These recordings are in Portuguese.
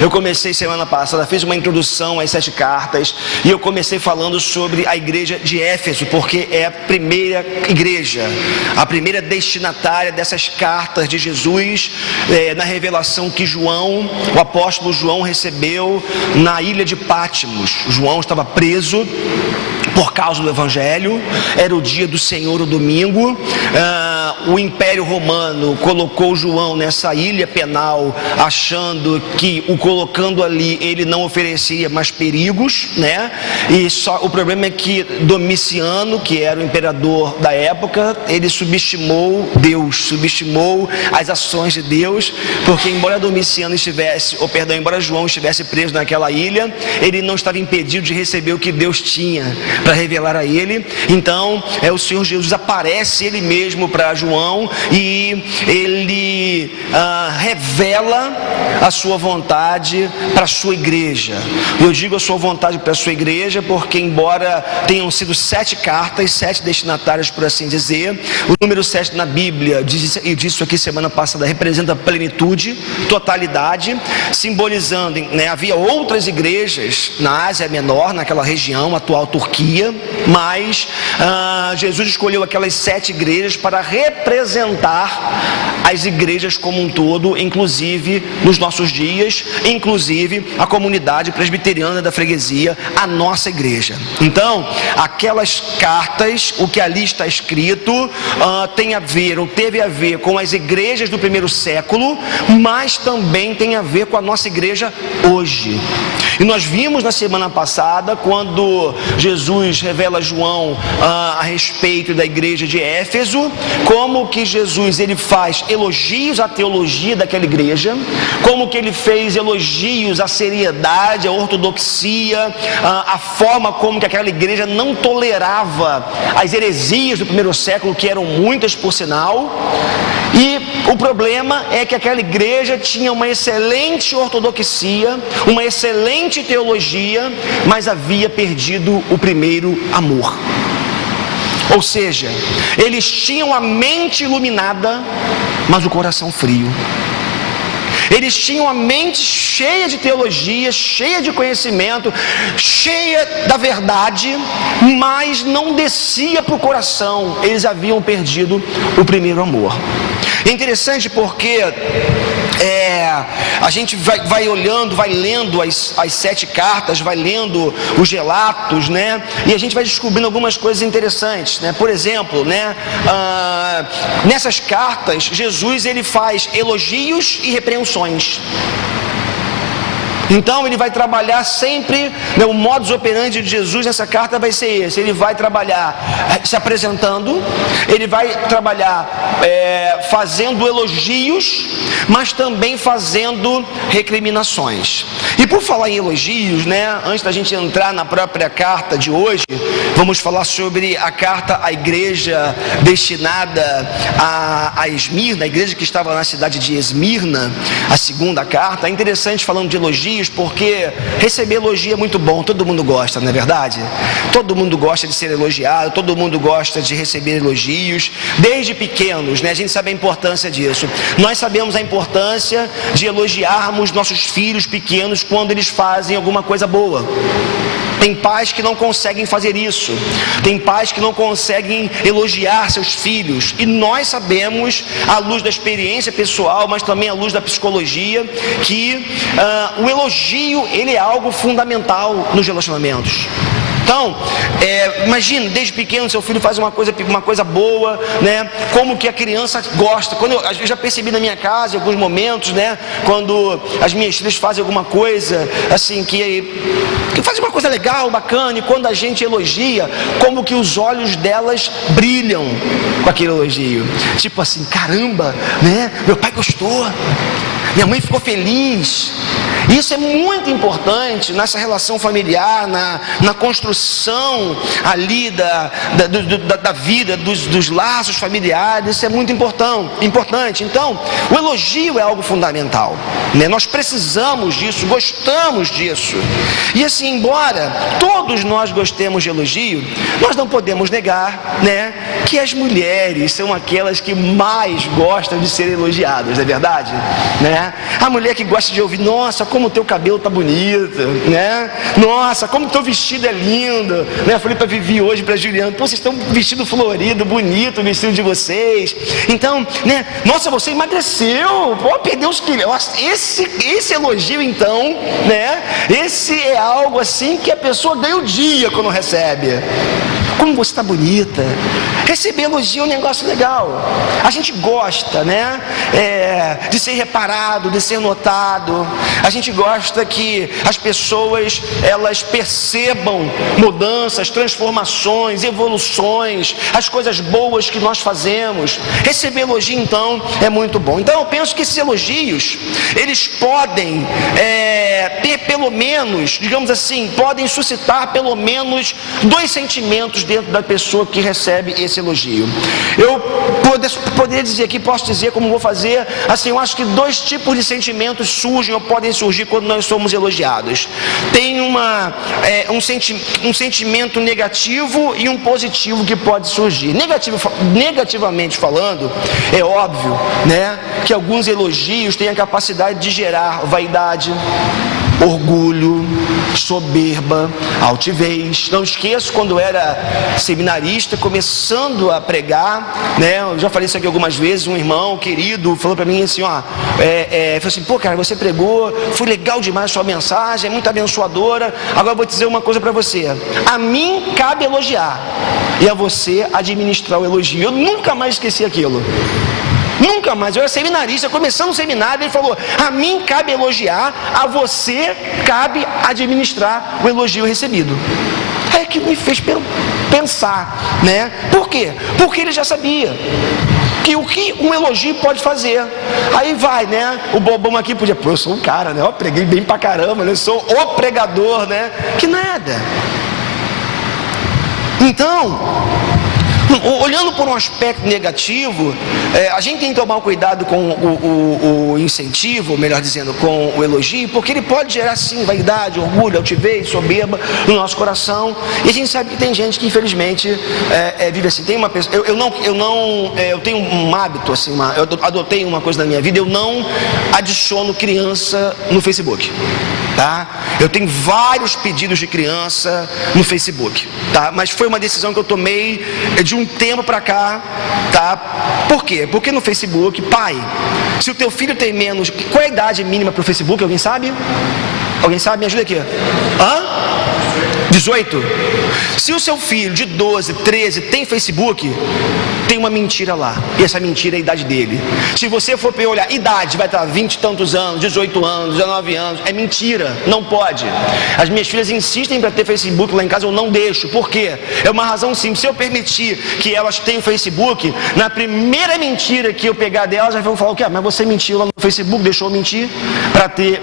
Eu comecei semana passada, fiz uma introdução às 7 cartas e eu comecei falando sobre a igreja de Éfeso, porque é a primeira igreja, a primeira destinatária dessas cartas de Jesus, na revelação que João, o apóstolo João, recebeu na ilha de Patmos. João estava preso por causa do Evangelho, era o dia do Senhor, o domingo. O Império Romano colocou João nessa ilha penal, achando que o colocando ali ele não oferecia mais perigos, né? E só o problema é que Domiciano, que era o imperador da época, ele subestimou Deus, subestimou as ações de Deus, porque embora Domiciano embora João estivesse preso naquela ilha, ele não estava impedido de receber o que Deus tinha para revelar a ele. Então o Senhor Jesus aparece ele mesmo para João e ele revela a sua vontade para a sua igreja. Eu digo a sua vontade para a sua igreja porque, embora tenham sido 7 cartas, 7 destinatárias, por assim dizer, o número 7 na Bíblia, e disse aqui semana passada, representa plenitude, totalidade, simbolizando, né, havia outras igrejas na Ásia Menor, naquela região, atual Turquia, mas Jesus escolheu aquelas 7 igrejas para representar as igrejas como um todo, inclusive nos nossos dias, inclusive a comunidade presbiteriana da freguesia, a nossa igreja. Então, aquelas cartas, o que ali está escrito, tem a ver, ou teve a ver com as igrejas do primeiro século, mas também tem a ver com a nossa igreja hoje. E nós vimos na semana passada, quando Jesus revela a João a respeito da igreja de Éfeso, como que Jesus ele faz elogios à teologia daquela igreja, como que ele fez elogios à seriedade, à ortodoxia, a forma como que aquela igreja não tolerava as heresias do primeiro século, que eram muitas por sinal. E o problema é que aquela igreja tinha uma excelente ortodoxia, uma excelente teologia, mas havia perdido o primeiro amor. Ou seja, eles tinham a mente iluminada, mas o coração frio. Eles tinham a mente cheia de teologia, cheia de conhecimento, cheia da verdade, mas não descia para o coração. Eles haviam perdido o primeiro amor. É interessante porque a gente vai olhando, vai lendo as 7 cartas, vai lendo os relatos, né? E a gente vai descobrindo algumas coisas interessantes, né? Por exemplo, né? Nessas cartas, Jesus ele faz elogios e repreensões. Então ele vai trabalhar sempre, né, o modus operandi de Jesus nessa carta vai ser esse. Ele vai trabalhar se apresentando, ele vai trabalhar fazendo elogios, mas também fazendo recriminações. E por falar em elogios, né, antes da gente entrar na própria carta de hoje, vamos falar sobre a carta à igreja destinada a Esmirna, a igreja que estava na cidade de Esmirna, a segunda carta. É interessante falando de elogios, porque receber elogio é muito bom, todo mundo gosta, não é verdade? Todo mundo gosta de ser elogiado, todo mundo gosta de receber elogios, desde pequenos, né? A gente sabe a importância disso. Nós sabemos a importância de elogiarmos nossos filhos pequenos quando eles fazem alguma coisa boa. Tem pais que não conseguem fazer isso, tem pais que não conseguem elogiar seus filhos, e nós sabemos, à luz da experiência pessoal, mas também à luz da psicologia, que o elogio ele é algo fundamental nos relacionamentos. Então, imagine, desde pequeno seu filho faz uma coisa boa, né? Como que a criança gosta. Eu já percebi na minha casa, em alguns momentos, né? Quando as minhas filhas fazem alguma coisa, assim, que faz uma coisa legal, bacana, e quando a gente elogia, como que os olhos delas brilham com aquele elogio. Tipo assim, caramba, né? Meu pai gostou, minha mãe ficou feliz. Isso é muito importante nessa relação familiar, na construção ali da vida, dos laços familiares. Isso é muito importante. Então, o elogio é algo fundamental, né? Nós precisamos disso, gostamos disso. E assim, embora todos nós gostemos de elogio, nós não podemos negar, né, que as mulheres são aquelas que mais gostam de ser elogiadas, não é verdade? Né? A mulher que gosta de ouvir: nossa, como o teu cabelo tá bonito, né? Nossa, como o teu vestido é lindo, né? Eu falei para Vivi hoje, para Juliana: pô, vocês estão vestido florido, bonito o vestido de vocês. Então, né? Nossa, você emagreceu, pô, perdeu os quilos. Esse elogio, então, né? Esse é algo assim que a pessoa ganha o dia quando recebe. Como você está bonita. Receber elogio é um negócio legal. A gente gosta, né? De ser reparado, de ser notado. A gente gosta que as pessoas, elas percebam mudanças, transformações, evoluções, as coisas boas que nós fazemos. Receber elogio, então, é muito bom. Então, eu penso que esses elogios, eles podem ter pelo menos, digamos assim, podem suscitar pelo menos 2 sentimentos dentro da pessoa que recebe esse elogio. Eu poderia dizer aqui, posso dizer como vou fazer, assim, eu acho que 2 tipos de sentimentos surgem ou podem surgir quando nós somos elogiados. Tem um sentimento negativo e um positivo que pode surgir. Negativamente falando, é óbvio, né, que alguns elogios têm a capacidade de gerar vaidade, orgulho, soberba, altivez. Não esqueço quando eu era seminarista, começando a pregar, né? Eu já falei isso aqui algumas vezes. Um irmão querido falou para mim assim, falou assim: pô, cara, você pregou, foi legal demais a sua mensagem, é muito abençoadora. Agora eu vou te dizer uma coisa para você: a mim cabe elogiar e a você administrar o elogio. Eu nunca mais esqueci aquilo. Nunca mais. Eu era seminarista, começando o seminário, ele falou: a mim cabe elogiar, a você cabe administrar o elogio recebido. Aí aquilo me fez pensar, né? Por quê? Porque ele já sabia que o que um elogio pode fazer. Aí vai, né? O bobão aqui podia: pô, eu sou um cara, né? Eu preguei bem pra caramba, né? Eu sou o pregador, né? Que nada. Então, olhando por um aspecto negativo, a gente tem que tomar cuidado com o incentivo, melhor dizendo, com o elogio, porque ele pode gerar sim vaidade, orgulho, altivez, soberba no nosso coração. E a gente sabe que tem gente que infelizmente vive assim. Tem uma pessoa, eu tenho um hábito assim, eu adotei uma coisa na minha vida: eu não adiciono criança no Facebook. Tá? Eu tenho vários pedidos de criança no Facebook, tá? Mas foi uma decisão que eu tomei de um tempo para cá, tá? Por quê? Porque no Facebook, pai, se o teu filho tem menos, qual é a idade mínima para o Facebook? Alguém sabe? Alguém sabe? Me ajuda aqui. 18? Se o seu filho de 12, 13 tem Facebook, tem uma mentira lá, e essa mentira é a idade dele. Se você for olhar idade, vai estar 20 e tantos anos, 18 anos, 19 anos, é mentira, não pode. As minhas filhas insistem para ter Facebook lá em casa, eu não deixo. Por quê? É uma razão simples: se eu permitir que elas tenham Facebook, na primeira mentira que eu pegar delas, já vão falar: o quê? Mas você mentiu lá no Facebook, deixou eu mentir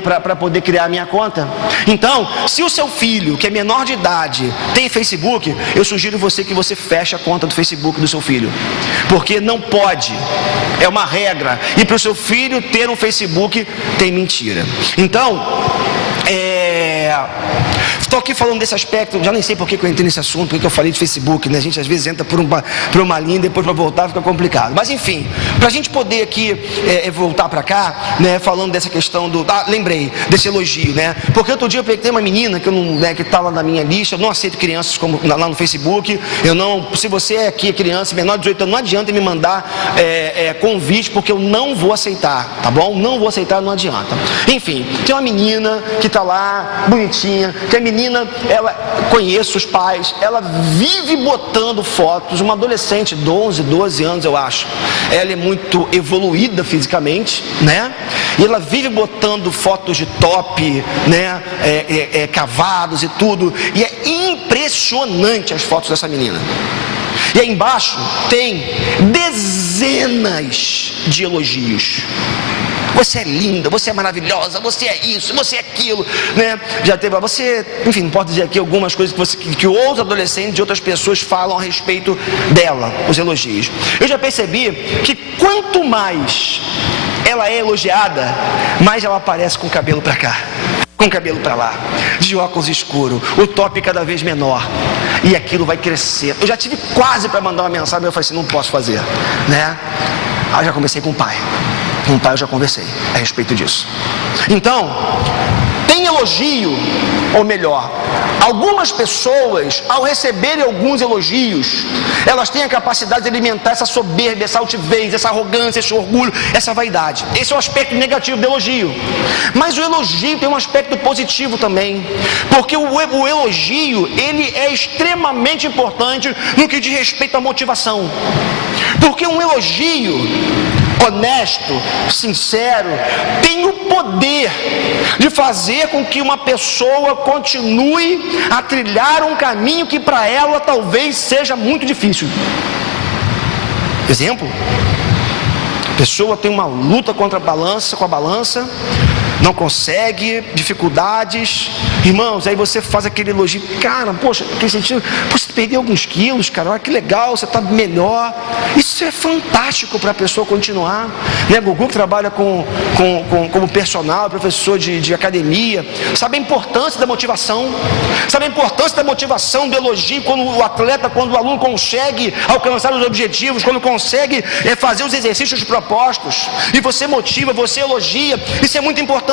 para poder criar a minha conta? Então, se o seu filho, que é menor de idade, tem Facebook, eu sugiro que você feche a conta do Facebook do seu filho, porque não pode, é uma regra. E para o seu filho ter um Facebook tem mentira. Então, estou aqui falando desse aspecto, já nem sei por que eu entrei nesse assunto, porque eu falei de Facebook, né? A gente às vezes entra por uma linha, depois para voltar fica complicado. Mas enfim, para a gente poder aqui voltar para cá, né? Falando dessa questão lembrei desse elogio, né? Porque outro dia eu peguei uma menina que que está lá na minha lista. Eu não aceito crianças lá no Facebook. Se você é aqui criança menor de 18 anos, não adianta me mandar convite, porque eu não vou aceitar, tá bom? Não vou aceitar, não adianta. Enfim, tem uma menina que está lá, bonitinha, que a menina, ela, conheço os pais, ela vive botando fotos, uma adolescente de 11, 12 anos eu acho, ela é muito evoluída fisicamente, né? E ela vive botando fotos de top, né? Cavados e tudo, e é impressionante as fotos dessa menina. E aí embaixo tem dezenas de elogios. você é linda, você é maravilhosa, você é isso, você é aquilo, né? Já teve, você, enfim, não posso dizer aqui algumas coisas que outros adolescentes e outras pessoas falam a respeito dela, os elogios. Eu já percebi que quanto mais ela é elogiada, mais ela aparece com o cabelo para cá, com o cabelo para lá, de óculos escuros, o top cada vez menor, e aquilo vai crescer. Eu já tive quase para mandar uma mensagem, mas eu falei assim, não posso fazer, né? Aí eu já conversei com o pai eu já conversei a respeito disso. Então, tem elogio, ou melhor, algumas pessoas, ao receberem alguns elogios, elas têm a capacidade de alimentar essa soberba, essa altivez, essa arrogância, esse orgulho, essa vaidade. Esse é o aspecto negativo do elogio. Mas o elogio tem um aspecto positivo também, porque o elogio, ele é extremamente importante no que diz respeito à motivação. Porque um elogio honesto, sincero, tem o poder de fazer com que uma pessoa continue a trilhar um caminho que para ela talvez seja muito difícil. Exemplo, a pessoa tem uma luta contra a balança, não consegue, dificuldades, irmãos, aí você faz aquele elogio, cara, poxa, aquele sentido, você perdeu alguns quilos, cara, olha que legal, você está melhor. Isso é fantástico para a pessoa continuar, né? Gugu, que trabalha como personal, professor de academia, sabe a importância da motivação, do elogio, quando o aluno consegue alcançar os objetivos, quando consegue fazer os exercícios propostos, e você motiva, você elogia, isso é muito importante.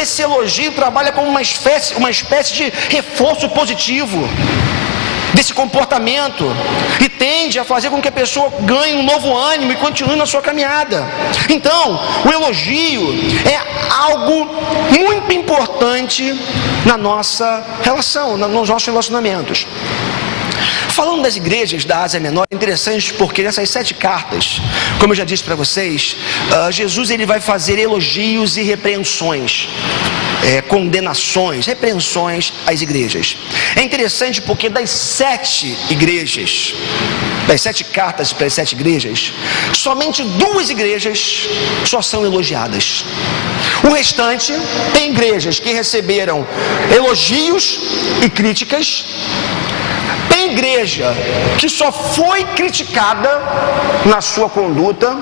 Esse elogio trabalha como uma espécie de reforço positivo desse comportamento, e tende a fazer com que a pessoa ganhe um novo ânimo e continue na sua caminhada. Então, o elogio é algo muito importante na nossa relação, nos nossos relacionamentos. Falando das igrejas da Ásia Menor, é interessante porque nessas 7 cartas, como eu já disse para vocês, Jesus ele vai fazer elogios e repreensões, condenações, repreensões às igrejas. É interessante porque das 7 igrejas, das 7 cartas para as 7 igrejas, somente 2 igrejas só são elogiadas. O restante tem igrejas que receberam elogios e críticas. Tem igreja que só foi criticada na sua conduta,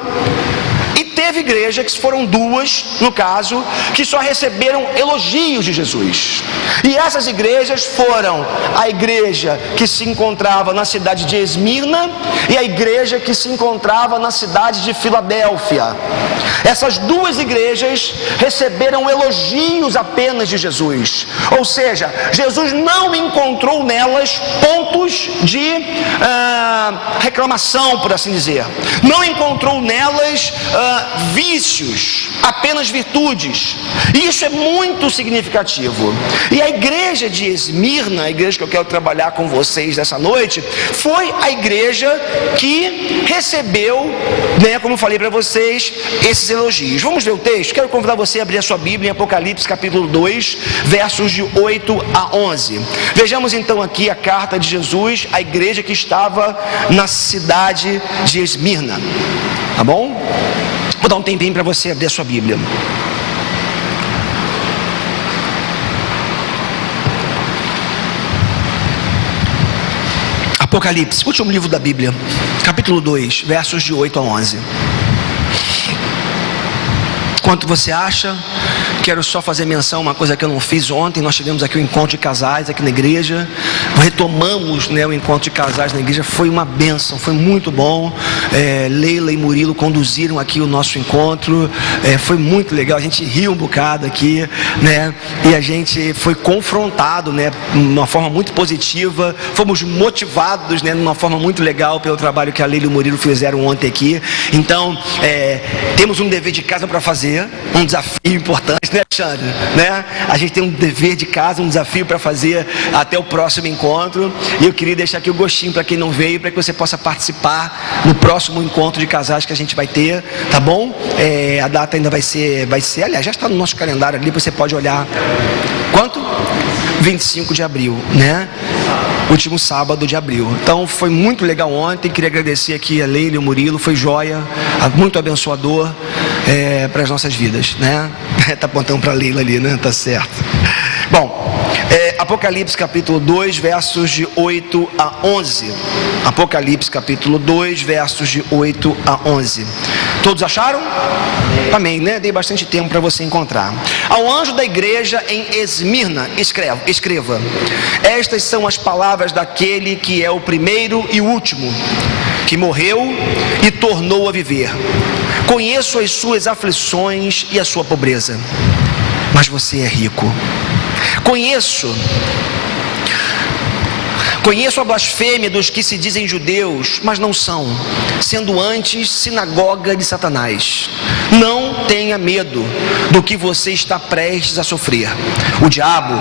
e teve igreja, que foram 2, no caso, que só receberam elogios de Jesus. E essas igrejas foram a igreja que se encontrava na cidade de Esmirna e a igreja que se encontrava na cidade de Filadélfia. Essas 2 igrejas receberam elogios apenas de Jesus, ou seja, Jesus não encontrou nelas pontos de reclamação, por assim dizer, não encontrou nelas vícios, apenas virtudes. E isso é muito significativo. E a igreja de Esmirna, a igreja que eu quero trabalhar com vocês nessa noite, foi a igreja que recebeu, né, como eu falei para vocês, esses elogios. Vamos ver o texto? Quero convidar você a abrir a sua Bíblia em Apocalipse capítulo 2, versos de 8 a 11. Vejamos então aqui a carta de Jesus à igreja que estava na cidade de Esmirna. Tá bom? Vou dar um tempinho para você abrir a sua Bíblia. Apocalipse, último livro da Bíblia, capítulo 2, versos de 8 a 11. Quanto você acha? Quero só fazer menção a uma coisa que eu não fiz ontem. Nós tivemos aqui o encontro de casais aqui na igreja. Retomamos, né, o encontro de casais na igreja. Foi uma bênção, foi muito bom. Leila e Murilo conduziram aqui o nosso encontro. Foi muito legal. A gente riu um bocado aqui, né? E a gente foi confrontado, né, de uma forma muito positiva. Fomos motivados, né, de uma forma muito legal pelo trabalho que a Leila e o Murilo fizeram ontem aqui. Então, temos um dever de casa para fazer, um desafio importante, né, Alexandre? Né? A gente tem um dever de casa, um desafio para fazer até o próximo encontro. E eu queria deixar aqui o gostinho para quem não veio, para que você possa participar no próximo encontro de casais que a gente vai ter, tá bom? A data ainda vai ser, aliás, já está no nosso calendário ali, você pode olhar. Quanto? 25 de abril, né? último sábado de abril. Então foi muito legal ontem, queria agradecer aqui a Leila e o Murilo, foi joia, muito abençoador para as nossas vidas, né? Tá apontando para a Leila ali, né? Tá certo. Bom, Apocalipse capítulo 2, versos de 8 a 11. Apocalipse capítulo 2, versos de 8 a 11. Todos acharam? Amém, né? Dei bastante tempo para você encontrar. Ao anjo da igreja em Esmirna, escreva: estas são as palavras daquele que é o primeiro e o último, que morreu e tornou a viver. Conheço as suas aflições e a sua pobreza, mas você é rico. Conheço a blasfêmia dos que se dizem judeus, mas não são, sendo antes sinagoga de Satanás. Não tenha medo do que você está prestes a sofrer. O diabo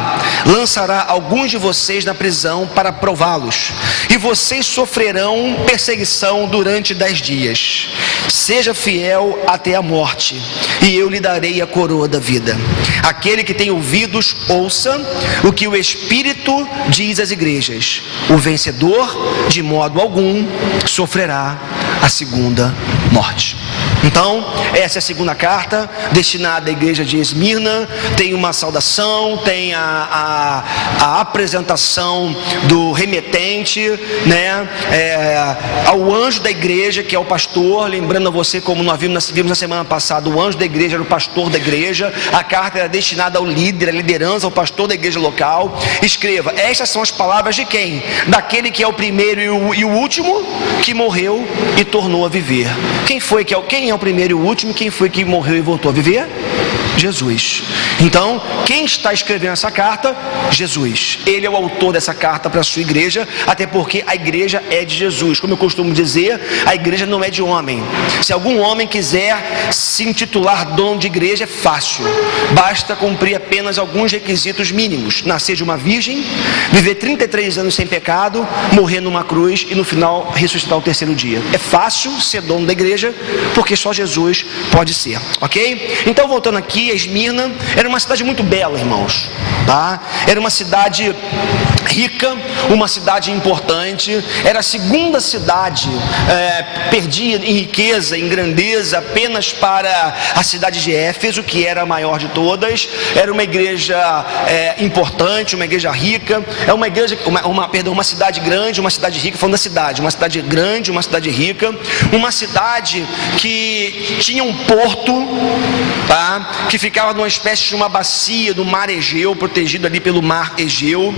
lançará alguns de vocês na prisão para prová-los, e vocês sofrerão perseguição durante 10 dias. Seja fiel até a morte, e eu lhe darei a coroa da vida. Aquele que tem ouvidos, ouça o que o Espírito diz às igrejas. O vencedor, de modo algum, sofrerá a segunda morte. Então, essa é a segunda carta, destinada à igreja de Esmirna. Tem uma saudação, tem a apresentação do remetente, né? Ao anjo da igreja, que é o pastor. Lembrando a você, como nós vimos na semana passada, o anjo da igreja era o pastor da igreja. A carta era destinada ao líder, à liderança, ao pastor da igreja local. Escreva: estas são as palavras de quem? Daquele que é o primeiro e o último, que morreu e tornou a viver. Quem é o primeiro e o último? Quem foi que morreu e voltou a viver? Jesus. Então, quem está escrevendo essa carta? Jesus. Ele é o autor dessa carta para a sua igreja, até porque a igreja é de Jesus. Como eu costumo dizer, a igreja não é de homem. Se algum homem quiser se intitular dono de igreja, é fácil. Basta cumprir apenas alguns requisitos mínimos: nascer de uma virgem, viver 33 anos sem pecado, morrer numa cruz e no final ressuscitar ao terceiro dia. É fácil ser dono da igreja, porque só Jesus pode ser, ok? Então, voltando aqui, a Esmirna era uma cidade muito bela, irmãos, tá? Era uma cidade rica, uma cidade importante. Era a segunda cidade, perdia em riqueza, em grandeza, apenas para a cidade de Éfeso, que era a maior de todas. Era uma igreja importante, uma igreja rica. É uma igreja, uma cidade grande, uma cidade rica. Falando da cidade, uma cidade grande, uma cidade rica, uma cidade que tinha um porto, tá? Que ficava numa espécie de uma bacia do mar Egeu, protegido ali pelo mar Egeu.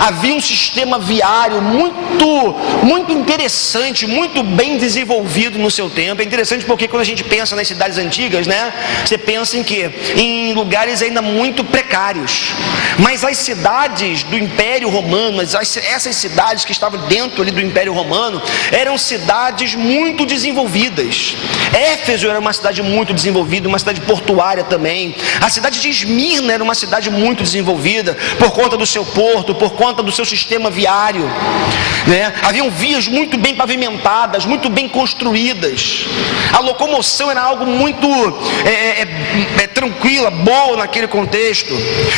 Havia um sistema viário muito interessante, muito bem desenvolvido no seu tempo. É interessante porque quando a gente pensa nas cidades antigas, né? Você pensa em quê? Em lugares ainda muito precários. Mas as cidades do Império Romano, essas cidades que estavam dentro ali do Império Romano, eram cidades muito desenvolvidas. Éfeso era uma cidade muito desenvolvida, uma cidade portuária também. A cidade de Esmirna era uma cidade muito desenvolvida por conta do seu porto, por conta do seu sistema viário, né? Haviam vias muito bem pavimentadas, muito bem construídas. A locomoção era algo muito tranquila, boa naquele contexto.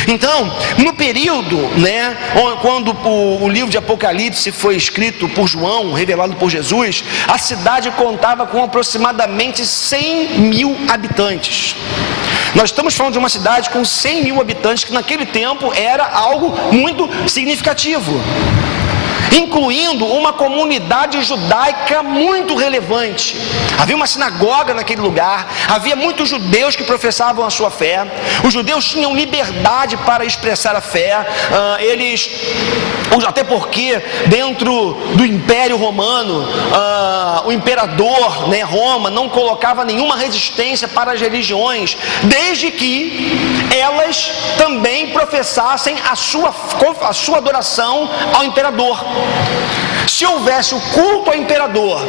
Então, no período, né, quando o livro de Apocalipse foi escrito por João, revelado por Jesus, a cidade contava com aproximadamente 100 mil habitantes. Nós estamos falando de uma cidade com 100 mil habitantes, que naquele tempo era algo muito significativo, incluindo uma comunidade judaica muito relevante. Havia uma sinagoga naquele lugar, havia muitos judeus que professavam a sua fé. Os judeus tinham liberdade para expressar a fé, até porque dentro do Império Romano, o imperador, né, Roma, não colocava nenhuma resistência para as religiões, desde que elas também professassem a sua adoração ao imperador. Se houvesse o culto ao imperador,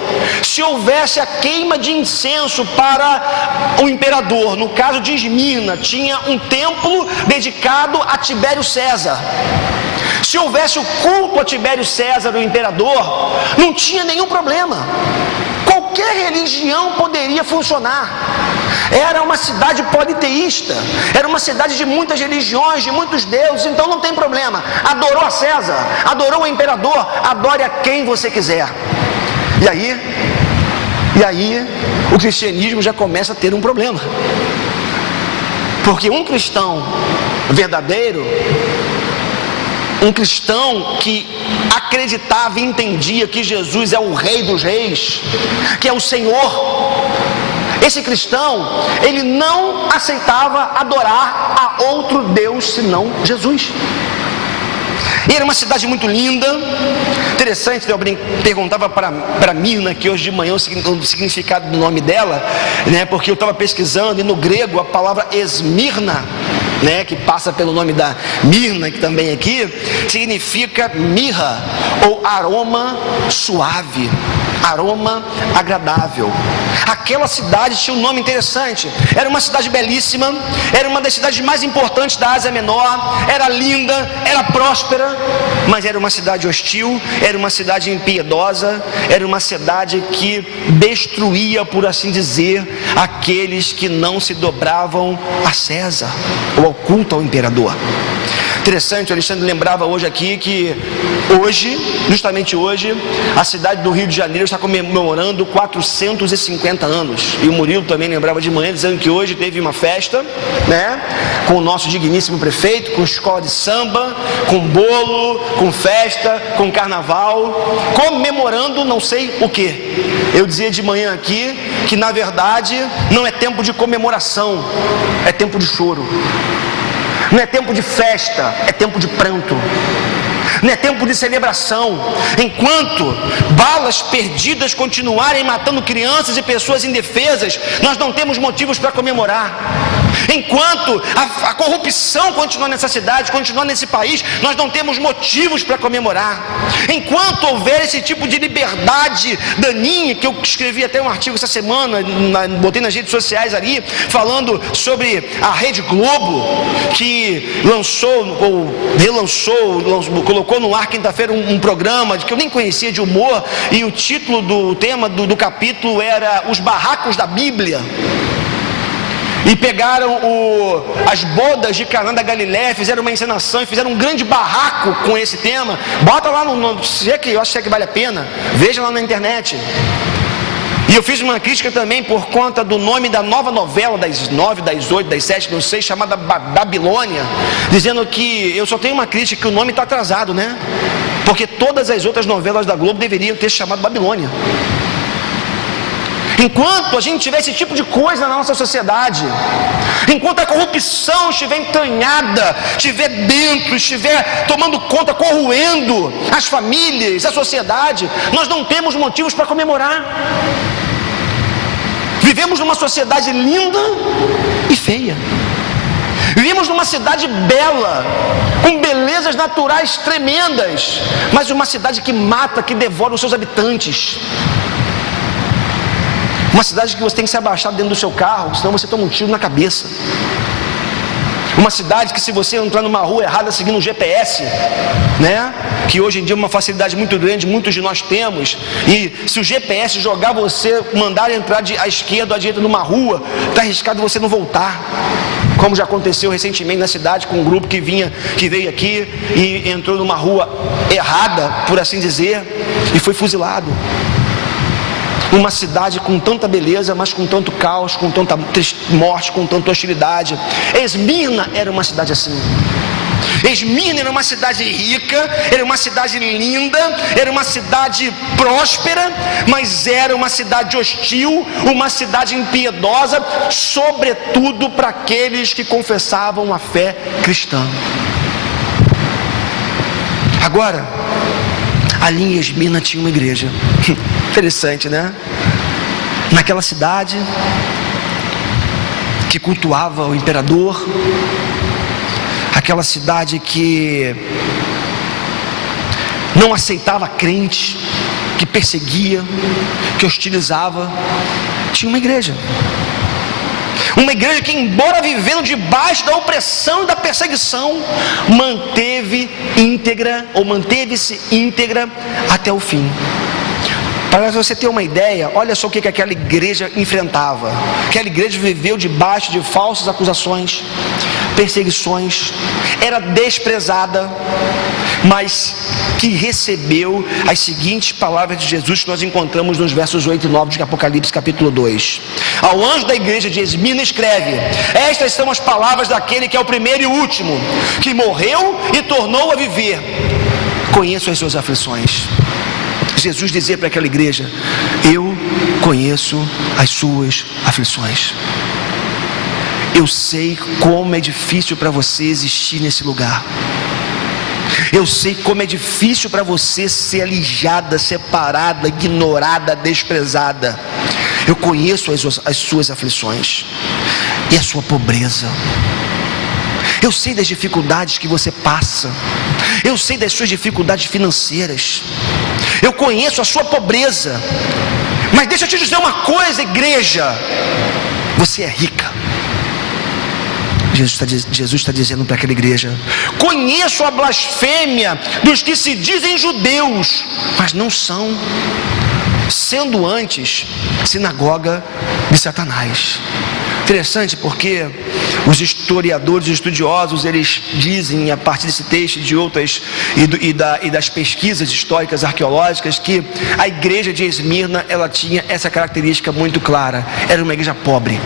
se houvesse a queima de incenso para o imperador, no caso de Esmirna, tinha um templo dedicado a Tibério César. Se houvesse o culto a Tibério César, o imperador, não tinha nenhum problema. Qualquer religião poderia funcionar. Era uma cidade politeísta, era uma cidade de muitas religiões, de muitos deuses, então não tem problema. Adorou a César, adorou o imperador, adore a quem você quiser. E aí o cristianismo já começa a ter um problema. Porque um cristão verdadeiro, um cristão que acreditava e entendia que Jesus é o Rei dos Reis, que é o Senhor, esse cristão, ele não aceitava adorar a outro Deus senão Jesus. E era uma cidade muito linda. Interessante, eu perguntava para Mirna que hoje de manhã o significado do nome dela, né? Porque eu estava pesquisando e no grego a palavra Esmirna, né, que passa pelo nome da Mirna, que também aqui, significa mirra ou aroma suave, aroma agradável. Aquela cidade tinha um nome interessante, era uma cidade belíssima, era uma das cidades mais importantes da Ásia Menor, era linda, era próspera, mas era uma cidade hostil, era uma cidade impiedosa, era uma cidade que destruía, por assim dizer, aqueles que não se dobravam a César ou ao culto ao imperador. Interessante, o Alexandre lembrava hoje aqui que justamente hoje, a cidade do Rio de Janeiro está comemorando 450 anos. E o Murilo também lembrava de manhã, dizendo que hoje teve uma festa, né, com o nosso digníssimo prefeito, com escola de samba, com bolo, com festa, com carnaval, comemorando não sei o que. Eu dizia de manhã aqui que na verdade não é tempo de comemoração, é tempo de choro. Não é tempo de festa, é tempo de pranto. Não é tempo de celebração. Enquanto balas perdidas continuarem matando crianças e pessoas indefesas, nós não temos motivos para comemorar. Enquanto a corrupção continuar nessa cidade, continuar nesse país, nós não temos motivos para comemorar. Enquanto houver esse tipo de liberdade daninha, que eu escrevi até um artigo essa semana, botei nas redes sociais ali, falando sobre a Rede Globo, que colocou no ar quinta-feira um programa que eu nem conhecia, de humor, e o título do tema do capítulo era Os Barracos da Bíblia. E pegaram as bodas de Caná da Galiléia, fizeram uma encenação e fizeram um grande barraco com esse tema. Bota lá eu acho que vale a pena, veja lá na internet. E eu fiz uma crítica também por conta do nome da nova novela, das 9, das 8, das 7, não sei, chamada Babilônia, dizendo que eu só tenho uma crítica, que o nome está atrasado, né? Porque todas as outras novelas da Globo deveriam ter se chamado Babilônia. Enquanto a gente tiver esse tipo de coisa na nossa sociedade, enquanto a corrupção estiver entranhada, estiver dentro, estiver tomando conta, corroendo as famílias, a sociedade, nós não temos motivos para comemorar. Vivemos numa sociedade linda e feia. Vivemos numa cidade bela, com belezas naturais tremendas, mas uma cidade que mata, que devora os seus habitantes. Uma cidade que você tem que se abaixar dentro do seu carro, senão você toma um tiro na cabeça. Uma cidade que, se você entrar numa rua errada seguindo um GPS, né, que hoje em dia é uma facilidade muito grande, muitos de nós temos, e se o GPS jogar você, mandar entrar à esquerda ou à direita numa rua, está arriscado você não voltar. Como já aconteceu recentemente na cidade com um grupo que veio aqui e entrou numa rua errada, por assim dizer, e foi fuzilado. Uma cidade com tanta beleza, mas com tanto caos, com tanta morte, com tanta hostilidade. Esmirna era uma cidade assim. Esmirna era uma cidade rica, era uma cidade linda, era uma cidade próspera, mas era uma cidade hostil, uma cidade impiedosa, sobretudo para aqueles que confessavam a fé cristã. Agora, ali em Esmirna tinha uma igreja. Interessante, né? Naquela cidade que cultuava o imperador, aquela cidade que não aceitava crentes, que perseguia, que hostilizava, tinha uma igreja. Uma igreja que, embora vivendo debaixo da opressão e da perseguição, manteve-se íntegra até o fim. Para você ter uma ideia, olha só o que aquela igreja enfrentava. Aquela igreja viveu debaixo de falsas acusações, perseguições, era desprezada, mas que recebeu as seguintes palavras de Jesus que nós encontramos nos versos 8 e 9 de Apocalipse capítulo 2. Ao anjo da igreja de Esmirna escreve: estas são as palavras daquele que é o primeiro e o último, que morreu e tornou a viver. Conheço as suas aflições. Jesus dizia para aquela igreja: eu conheço as suas aflições. Eu sei como é difícil para você existir nesse lugar. Eu sei como é difícil para você ser alijada, separada, ignorada, desprezada. Eu conheço as suas aflições e a sua pobreza. Eu sei das dificuldades que você passa. Eu sei das suas dificuldades financeiras. Eu conheço a sua pobreza. Mas deixa eu te dizer uma coisa, igreja: você é rica. Jesus está dizendo para aquela igreja: conheço a blasfêmia dos que se dizem judeus, mas não são, sendo antes sinagoga de Satanás. Interessante, porque os historiadores, os estudiosos, eles dizem, a partir desse texto e de outras, e das pesquisas históricas arqueológicas, que a igreja de Esmirna, ela tinha essa característica muito clara: era uma igreja pobre.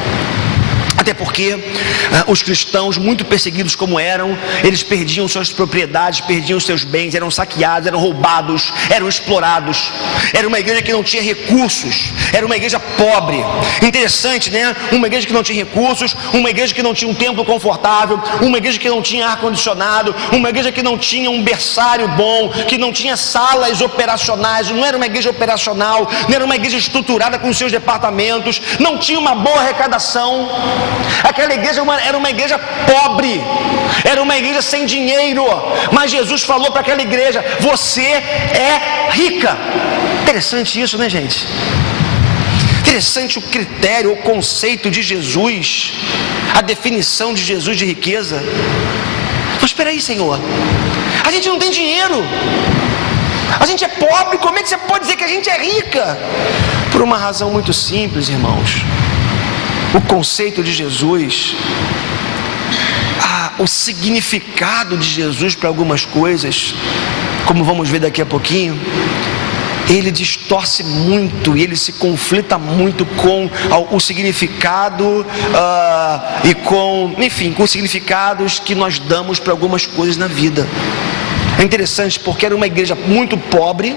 Até porque os cristãos, muito perseguidos como eram, eles perdiam suas propriedades, perdiam seus bens, eram saqueados, eram roubados, eram explorados. Era uma igreja que não tinha recursos, era uma igreja pobre. Interessante, né? Uma igreja que não tinha recursos, uma igreja que não tinha um templo confortável, uma igreja que não tinha ar-condicionado, uma igreja que não tinha um berçário bom, que não tinha salas operacionais, não era uma igreja operacional, não era uma igreja estruturada com seus departamentos, não tinha uma boa arrecadação. Aquela igreja era uma igreja pobre, era uma igreja sem dinheiro, mas Jesus falou para aquela igreja: você é rica. Interessante isso, né, gente? Interessante o critério, o conceito de Jesus, a definição de Jesus de riqueza. Mas espera aí, Senhor, a gente não tem dinheiro, a gente é pobre, como é que você pode dizer que a gente é rica? Por uma razão muito simples, irmãos. O conceito de Jesus, o significado de Jesus para algumas coisas, como vamos ver daqui a pouquinho, ele distorce muito e ele se conflita muito com o significado e com os significados que nós damos para algumas coisas na vida. É interessante porque era uma igreja muito pobre,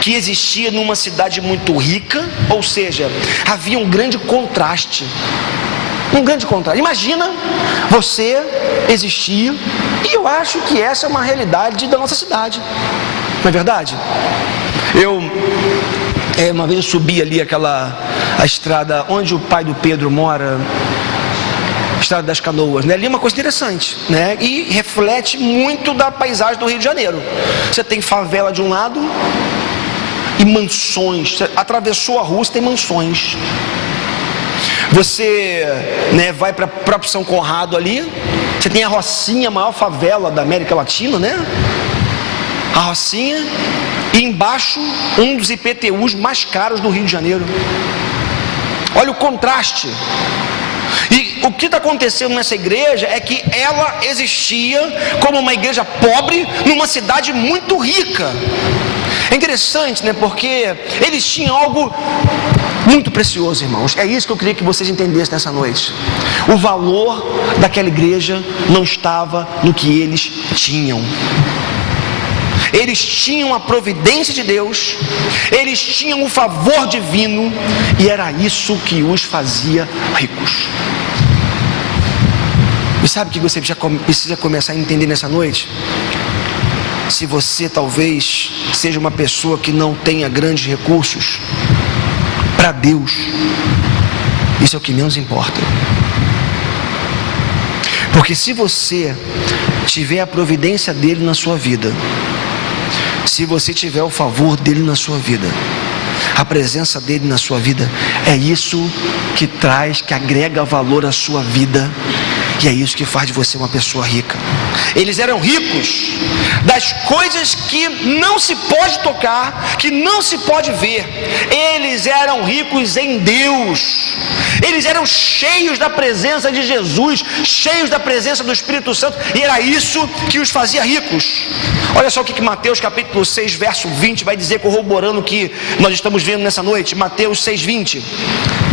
que existia numa cidade muito rica, ou seja, havia um grande contraste. Imagina você existir, e eu acho que essa é uma realidade da nossa cidade, não é verdade? Uma vez eu subi ali a estrada onde o pai do Pedro mora, Estrada das Canoas, né? Ali é uma coisa interessante, né? E reflete muito da paisagem do Rio de Janeiro. Você tem favela de um lado e mansões. Você atravessou a rua, você tem mansões. Você, né, vai para próprio São Conrado ali, você tem a Rocinha, a maior favela da América Latina, né? A Rocinha, e embaixo um dos IPTUs mais caros do Rio de Janeiro. Olha o contraste. E o que está acontecendo nessa igreja é que ela existia como uma igreja pobre numa cidade muito rica. É interessante, né? Porque eles tinham algo muito precioso, irmãos. É isso que eu queria que vocês entendessem nessa noite. O valor daquela igreja não estava no que eles tinham. Eles tinham a providência de Deus, eles tinham o favor divino, e era isso que os fazia ricos. E sabe o que você já precisa começar a entender nessa noite? Se você talvez seja uma pessoa que não tenha grandes recursos, para Deus, isso é o que menos importa. Porque se você tiver a providência dele na sua vida, se você tiver o favor dele na sua vida, a presença dele na sua vida, é isso que agrega valor à sua vida. E é isso que faz de você uma pessoa rica. Eles eram ricos das coisas que não se pode tocar, que não se pode ver. Eles eram ricos em Deus. Eles eram cheios da presença de Jesus, cheios da presença do Espírito Santo, e era isso que os fazia ricos. Olha só o que Mateus capítulo 6, verso 20 vai dizer, corroborando o que nós estamos vendo nessa noite. Mateus 6:20.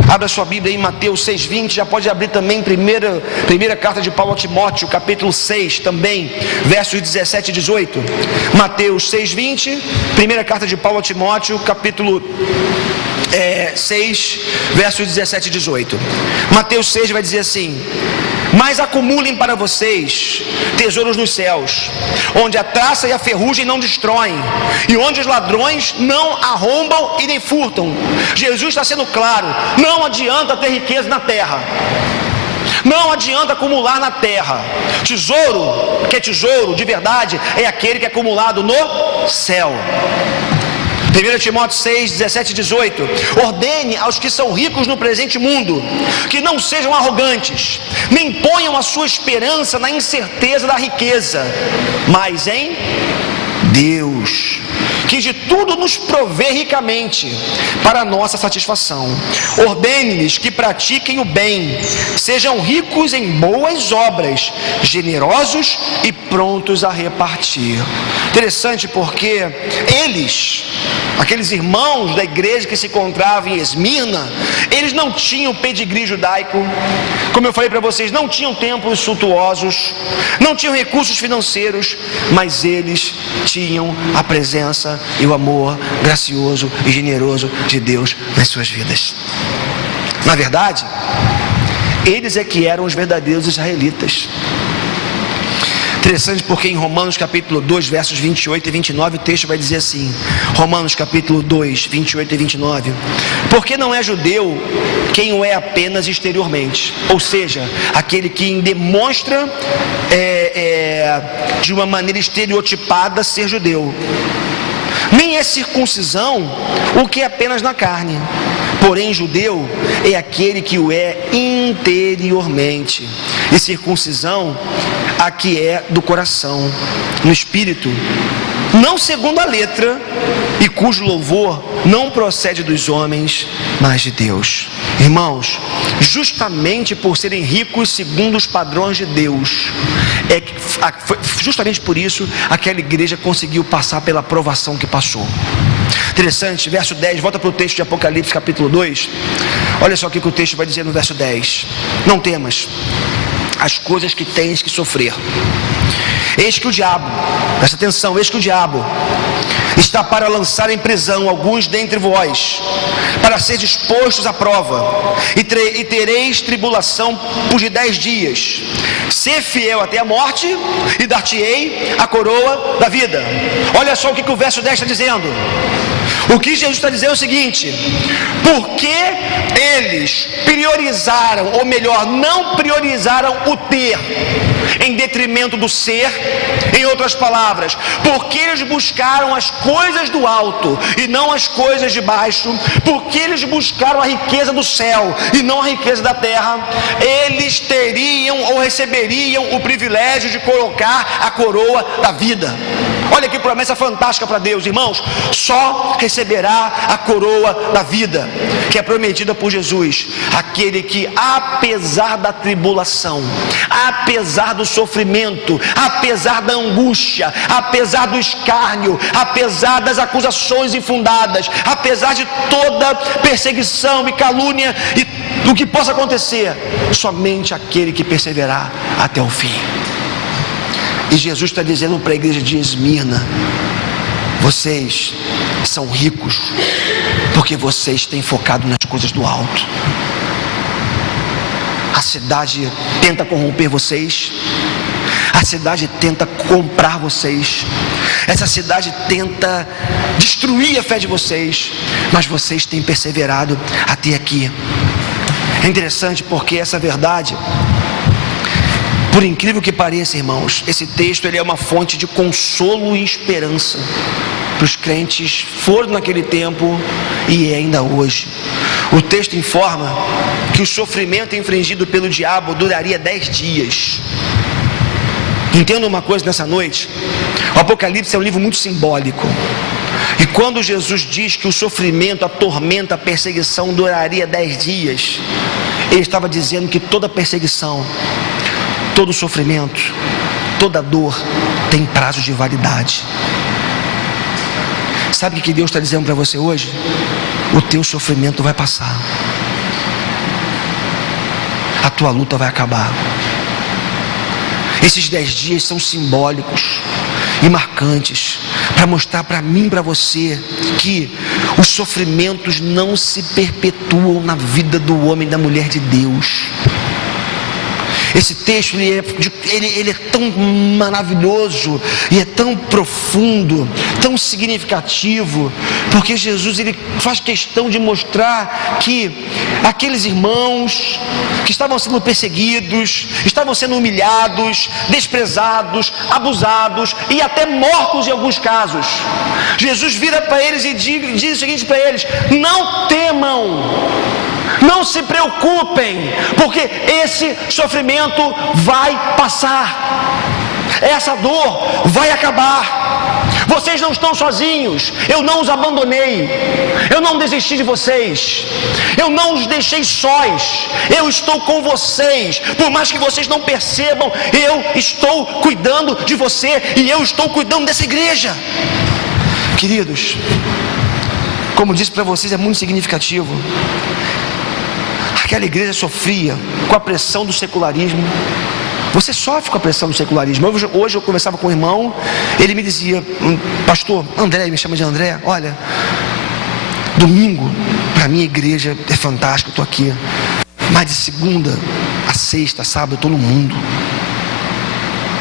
Abra sua Bíblia aí em Mateus 6:20. Já pode abrir também primeira carta de Paulo a Timóteo, capítulo 6 também, versos 17 e 18. Mateus 6:20, primeira carta de Paulo a Timóteo, capítulo 6, versos 17 e 18. Mateus 6 vai dizer assim: mas acumulem para vocês tesouros nos céus, onde a traça e a ferrugem não destroem, e onde os ladrões não arrombam e nem furtam. Jesus está sendo claro: não adianta ter riqueza na terra, não adianta acumular na terra. Tesouro, que é tesouro de verdade, é aquele que é acumulado no céu. 1 Timóteo 6, 17 e 18. Ordene aos que são ricos no presente mundo que não sejam arrogantes, nem ponham a sua esperança na incerteza da riqueza, mas em Deus, que de tudo nos provê ricamente para a nossa satisfação. Ordene-lhes que pratiquem o bem, sejam ricos em boas obras, generosos e prontos a repartir. Interessante, porque eles, aqueles irmãos da igreja que se encontravam em Esmirna, eles não tinham pedigree judaico, como eu falei para vocês, não tinham templos suntuosos, não tinham recursos financeiros, mas eles tinham a presença e o amor gracioso e generoso de Deus nas suas vidas. Na verdade, eles é que eram os verdadeiros israelitas. Interessante, porque em Romanos capítulo 2, versos 28 e 29, o texto vai dizer assim, Romanos capítulo 2, 28 e 29: porque não é judeu quem o é apenas exteriormente, ou seja, aquele que demonstra de uma maneira estereotipada ser judeu, nem é circuncisão o que é apenas na carne, porém judeu é aquele que o é interiormente, e circuncisão a que é do coração, no espírito, não segundo a letra, e cujo louvor não procede dos homens, mas de Deus. Irmãos, justamente por serem ricos segundo os padrões de Deus, justamente por isso aquela igreja conseguiu passar pela provação que passou. Interessante, verso 10, volta para o texto de Apocalipse capítulo 2, olha só o que o texto vai dizer no verso 10: não temas as coisas que tens que sofrer. Eis que o diabo, presta atenção, eis que o diabo está para lançar em prisão alguns dentre vós, para ser dispostos à prova, e tereis tribulação por 10 dias. Ser fiel até a morte, e dar-te-ei a coroa da vida. Olha só o que o verso 10 está dizendo. O que Jesus está dizendo é o seguinte: porque eles priorizaram, ou melhor, não priorizaram o ter em detrimento do ser, em outras palavras, porque eles buscaram as coisas do alto e não as coisas de baixo, porque eles buscaram a riqueza do céu e não a riqueza da terra, eles teriam ou receberiam o privilégio de colocar a coroa da vida. Olha que promessa fantástica para Deus, irmãos. Só receberá a coroa da vida, que é prometida por Jesus, aquele que, apesar da tribulação, apesar do sofrimento, apesar da angústia, apesar do escárnio, apesar das acusações infundadas, apesar de toda perseguição e calúnia e do que possa acontecer, somente aquele que perseverar até o fim. E Jesus está dizendo para a igreja de Esmirna: vocês são ricos porque vocês têm focado nas coisas do alto. A cidade tenta corromper vocês, a cidade tenta comprar vocês, essa cidade tenta destruir a fé de vocês, mas vocês têm perseverado até aqui. É interessante porque essa verdade, por incrível que pareça, irmãos, esse texto ele é uma fonte de consolo e esperança para os crentes, foram naquele tempo e é ainda hoje. O texto informa que o sofrimento infligido pelo diabo duraria 10 dias. Entenda uma coisa nessa noite: o Apocalipse é um livro muito simbólico. E quando Jesus diz que o sofrimento, a tormenta, a perseguição duraria 10 dias, ele estava dizendo que toda perseguição, todo sofrimento, toda dor tem prazo de validade. Sabe o que Deus está dizendo para você hoje? O teu sofrimento vai passar, a tua luta vai acabar. Esses 10 dias são simbólicos e marcantes para mostrar para mim e para você que os sofrimentos não se perpetuam na vida do homem e da mulher de Deus. Esse texto ele é tão maravilhoso e é tão profundo, tão significativo, porque Jesus ele faz questão de mostrar que aqueles irmãos que estavam sendo perseguidos, estavam sendo humilhados, desprezados, abusados e até mortos em alguns casos, Jesus vira para eles e diz o seguinte para eles: não temam, não se preocupem, porque esse sofrimento vai passar, essa dor vai acabar. Vocês não estão sozinhos, eu não os abandonei, eu não desisti de vocês, eu não os deixei sós, eu estou com vocês. Por mais que vocês não percebam, eu estou cuidando de você e eu estou cuidando dessa igreja. Queridos, como disse para vocês, é muito significativo. Aquela igreja sofria com a pressão do secularismo. Você sofre com a pressão do secularismo. Hoje eu conversava com um irmão, ele me dizia: pastor André, me chama de André, olha, domingo para mim a igreja é fantástica, eu estou aqui, mas de segunda a sexta, sábado eu estou no mundo,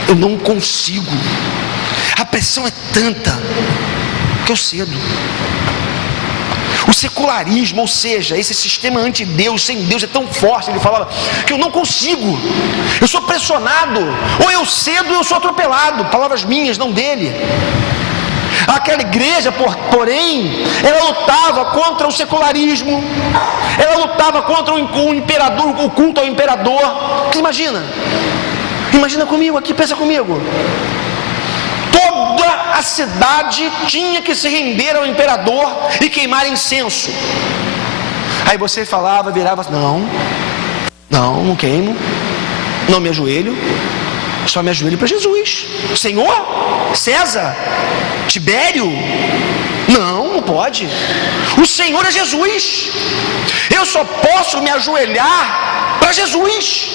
eu não consigo, a pressão é tanta que eu cedo. O secularismo, ou seja, esse sistema anti-Deus, sem Deus, é tão forte, ele falava, que eu não consigo, eu sou pressionado, ou eu cedo ou eu sou atropelado. Palavras minhas, não dele. Aquela igreja, porém, ela lutava contra o secularismo, ela lutava contra o imperador, o culto ao imperador. Você imagina comigo aqui, pensa comigo. Toda a cidade tinha que se render ao imperador e queimar incenso. Aí você falava, virava: não queimo, não me ajoelho, só me ajoelho para Jesus. Senhor, César, Tibério, não pode. O Senhor é Jesus, eu só posso me ajoelhar para Jesus,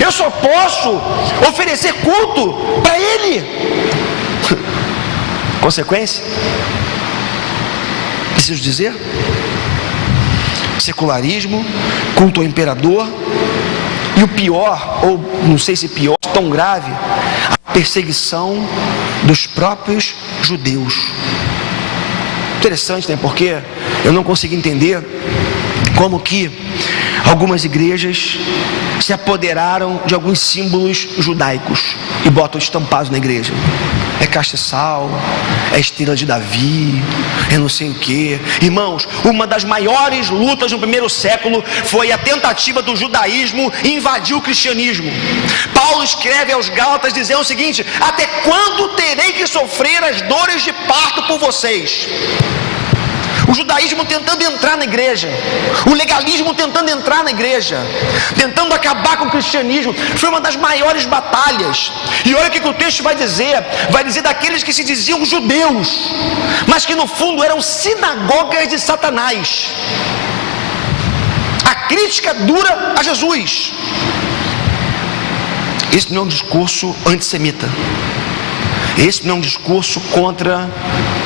eu só posso oferecer culto para Ele. Consequência? Preciso dizer? Secularismo, culto ao imperador, e o pior, ou não sei se pior, tão grave, a perseguição dos próprios judeus. Interessante, né? Porque eu não consigo entender como que algumas igrejas se apoderaram de alguns símbolos judaicos e botam estampados na igreja. É castiçal, é estrela de Davi, é não sei o que. Irmãos, uma das maiores lutas no primeiro século foi a tentativa do judaísmo invadir o cristianismo. Paulo escreve aos Gálatas dizendo o seguinte: até quando terei que sofrer as dores de parto por vocês? O judaísmo tentando entrar na igreja, o legalismo tentando entrar na igreja, tentando acabar com o cristianismo, foi uma das maiores batalhas. E olha o que o texto vai dizer daqueles que se diziam judeus, mas que no fundo eram sinagogas de Satanás. A crítica dura a Jesus. Esse não é um discurso antissemita, esse não é um discurso contra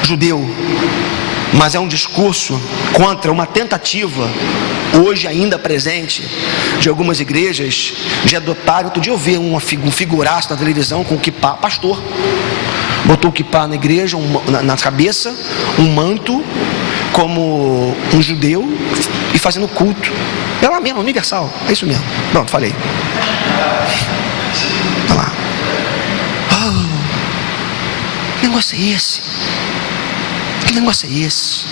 judeu, mas é um discurso contra uma tentativa, hoje ainda presente, de algumas igrejas, de adotar. Outro dia eu vi um figuraço na televisão com o kippá, pastor, botou o kippá na igreja, na cabeça, um manto, como um judeu, e fazendo culto. É lá mesmo, universal, é isso mesmo. Pronto, falei. Olha lá. Que negócio é esse? Que negócio é esse?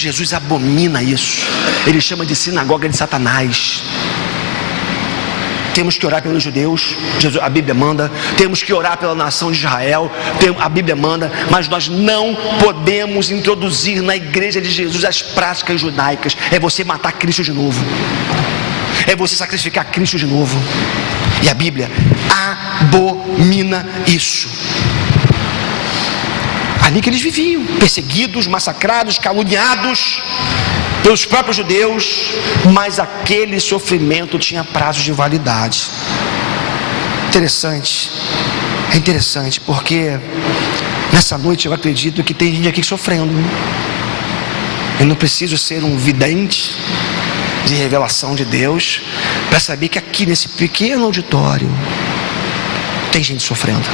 Jesus abomina isso. Ele chama de sinagoga de Satanás. Temos que orar pelos judeus, a Bíblia manda. Temos que orar pela nação de Israel, a Bíblia manda. Mas nós não podemos introduzir na igreja de Jesus as práticas judaicas. É você matar Cristo de novo, é você sacrificar Cristo de novo. E a Bíblia abomina isso. Ali que eles viviam, perseguidos, massacrados, caluniados pelos próprios judeus, mas aquele sofrimento tinha prazo de validade. É interessante, porque nessa noite eu acredito que tem gente aqui sofrendo. Eu não preciso ser um vidente de revelação de Deus para saber que aqui nesse pequeno auditório tem gente sofrendo.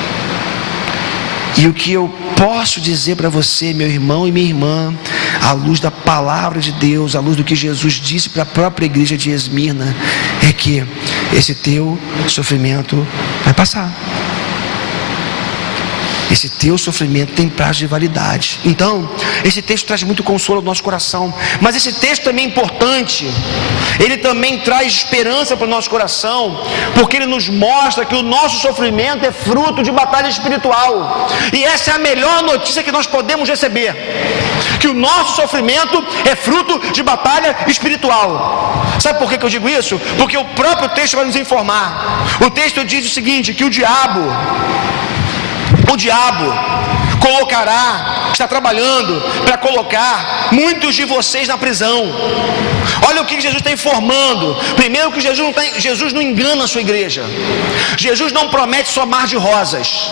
E o que eu posso dizer para você, meu irmão e minha irmã, à luz da palavra de Deus, à luz do que Jesus disse para a própria igreja de Esmirna, é que esse teu sofrimento vai passar. Esse teu sofrimento tem prazo de validade. Então, esse texto traz muito consolo ao nosso coração. Mas esse texto também é importante. Ele também traz esperança para o nosso coração, porque ele nos mostra que o nosso sofrimento é fruto de batalha espiritual. E essa é a melhor notícia que nós podemos receber, que o nosso sofrimento é fruto de batalha espiritual. Sabe por que eu digo isso? Porque o próprio texto vai nos informar. O texto diz o seguinte, que o diabo está trabalhando para colocar muitos de vocês na prisão. Olha o que Jesus está informando. Primeiro, que Jesus não engana a sua igreja. Jesus não promete só mar de rosas.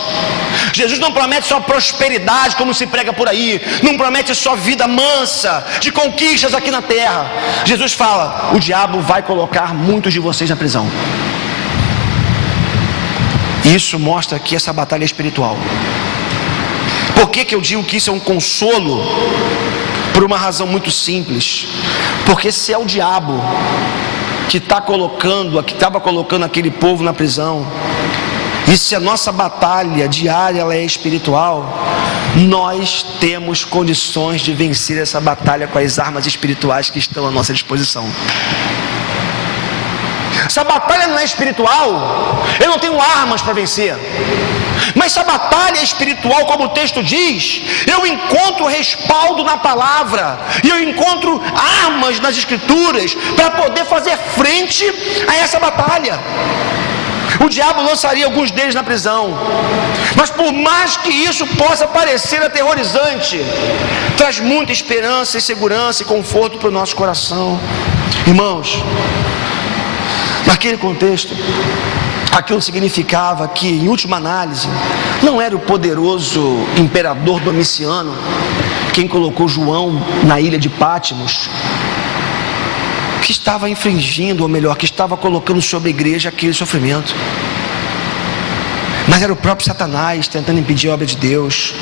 Jesus não promete só prosperidade, como se prega por aí. Não promete só vida mansa, de conquistas aqui na terra. Jesus fala, o diabo vai colocar muitos de vocês na prisão. Isso mostra que essa batalha é espiritual. Por que eu digo que isso é um consolo? Por uma razão muito simples. Porque se é o diabo que estava colocando aquele povo na prisão, e se a nossa batalha diária ela é espiritual, nós temos condições de vencer essa batalha com as armas espirituais que estão à nossa disposição. Se a batalha não é espiritual, eu não tenho armas para vencer. Mas se a batalha é espiritual, como o texto diz, eu encontro respaldo na palavra, e eu encontro armas nas escrituras para poder fazer frente a essa batalha. O diabo lançaria alguns deles na prisão, mas por mais que isso possa parecer aterrorizante, traz muita esperança e segurança e conforto para o nosso coração. Irmãos, naquele contexto, aquilo significava que, em última análise, não era o poderoso imperador Domiciano quem colocou João na ilha de Patmos que estava infringindo, ou melhor, que estava colocando sobre a igreja aquele sofrimento, mas era o próprio Satanás tentando impedir a obra de Deus.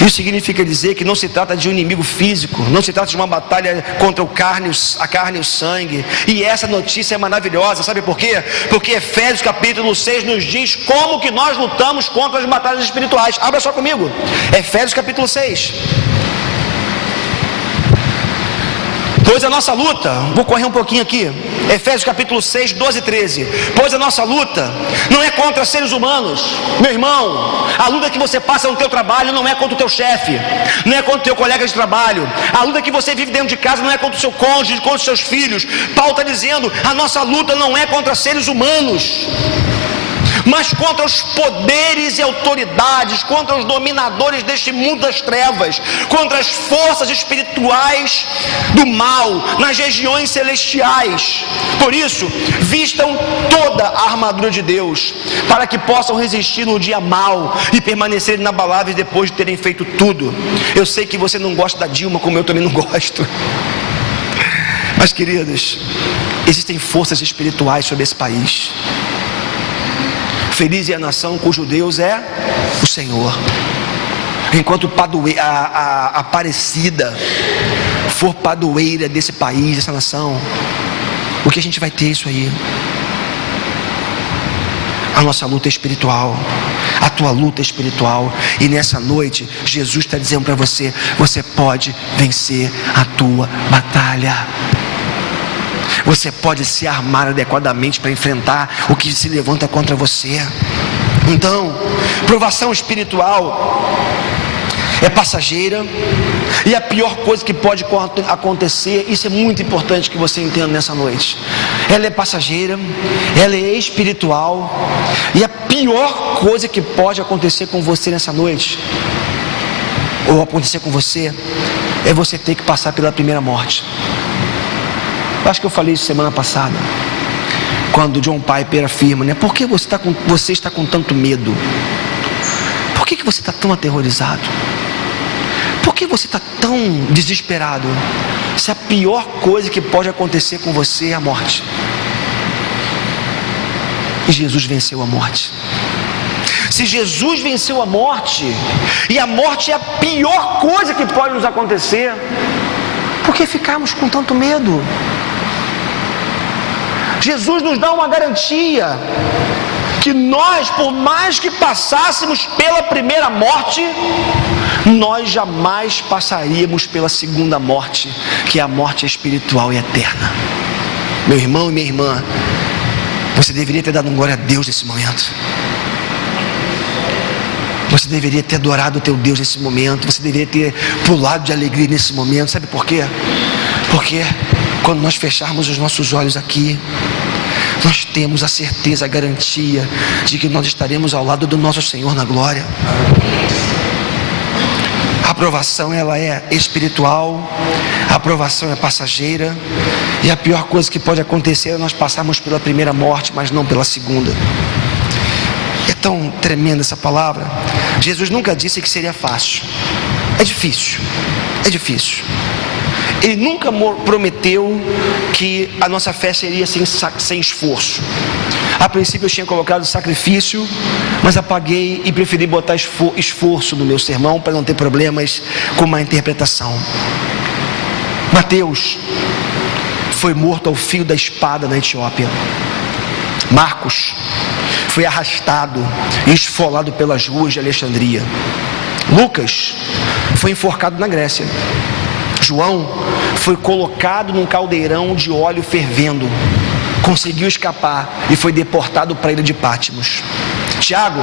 Isso significa dizer que não se trata de um inimigo físico, não se trata de uma batalha contra a carne e o sangue. E essa notícia é maravilhosa, sabe por quê? Porque Efésios capítulo 6 nos diz como que nós lutamos contra as batalhas espirituais. Abra só comigo, Efésios capítulo 6. Pois a nossa luta, vou correr um pouquinho aqui, Efésios capítulo 6, 12 e 13. Pois a nossa luta não é contra seres humanos, meu irmão. A luta que você passa no teu trabalho não é contra o teu chefe, não é contra o teu colega de trabalho. A luta que você vive dentro de casa não é contra o seu cônjuge, contra os seus filhos. Paulo está dizendo, a nossa luta não é contra seres humanos, mas contra os poderes e autoridades, contra os dominadores deste mundo das trevas, contra as forças espirituais do mal nas regiões celestiais. Por isso, vistam toda a armadura de Deus, para que possam resistir no dia mau e permanecerem inabaláveis depois de terem feito tudo. Eu sei que você não gosta da Dilma, como eu também não gosto, mas queridos, existem forças espirituais sobre esse país. Feliz é a nação cujo Deus é o Senhor. Enquanto a Aparecida for padroeira desse país, dessa nação, o que a gente vai ter isso aí? A nossa luta é espiritual, a tua luta é espiritual. E nessa noite, Jesus está dizendo para você: você pode vencer a tua batalha. Você pode se armar adequadamente para enfrentar o que se levanta contra você. Então, provação espiritual é passageira, e a pior coisa que pode acontecer, isso é muito importante que você entenda nessa noite, ela é passageira, ela é espiritual, e a pior coisa que pode acontecer com você nessa noite, ou acontecer com você, é você ter que passar pela primeira morte. Eu acho que eu falei isso semana passada, quando John Piper afirma, né? Por que você está com tanto medo? Por que você está tão aterrorizado? Por que você está tão desesperado? Se a pior coisa que pode acontecer com você é a morte. E Jesus venceu a morte. Se Jesus venceu a morte, e a morte é a pior coisa que pode nos acontecer, por que ficarmos com tanto medo? Jesus nos dá uma garantia que nós, por mais que passássemos pela primeira morte, nós jamais passaríamos pela segunda morte, que é a morte espiritual e eterna. Meu irmão e minha irmã, você deveria ter dado um glória a Deus nesse momento. Você deveria ter adorado o teu Deus nesse momento. Você deveria ter pulado de alegria nesse momento. Sabe por quê? Porque quando nós fecharmos os nossos olhos aqui, nós temos a certeza, a garantia de que nós estaremos ao lado do nosso Senhor na glória. A aprovação, ela é espiritual, a aprovação é passageira, e a pior coisa que pode acontecer é nós passarmos pela primeira morte, mas não pela segunda. É tão tremenda essa palavra. Jesus nunca disse que seria fácil. É difícil, é difícil. Ele nunca prometeu que a nossa fé seria sem esforço. A princípio eu tinha colocado sacrifício, mas apaguei e preferi botar esforço no meu sermão para não ter problemas com uma interpretação. Mateus foi morto ao fio da espada na Etiópia. Marcos foi arrastado e esfolado pelas ruas de Alexandria. Lucas foi enforcado na Grécia. João foi colocado num caldeirão de óleo fervendo, conseguiu escapar e foi deportado para a ilha de Pátimos. Tiago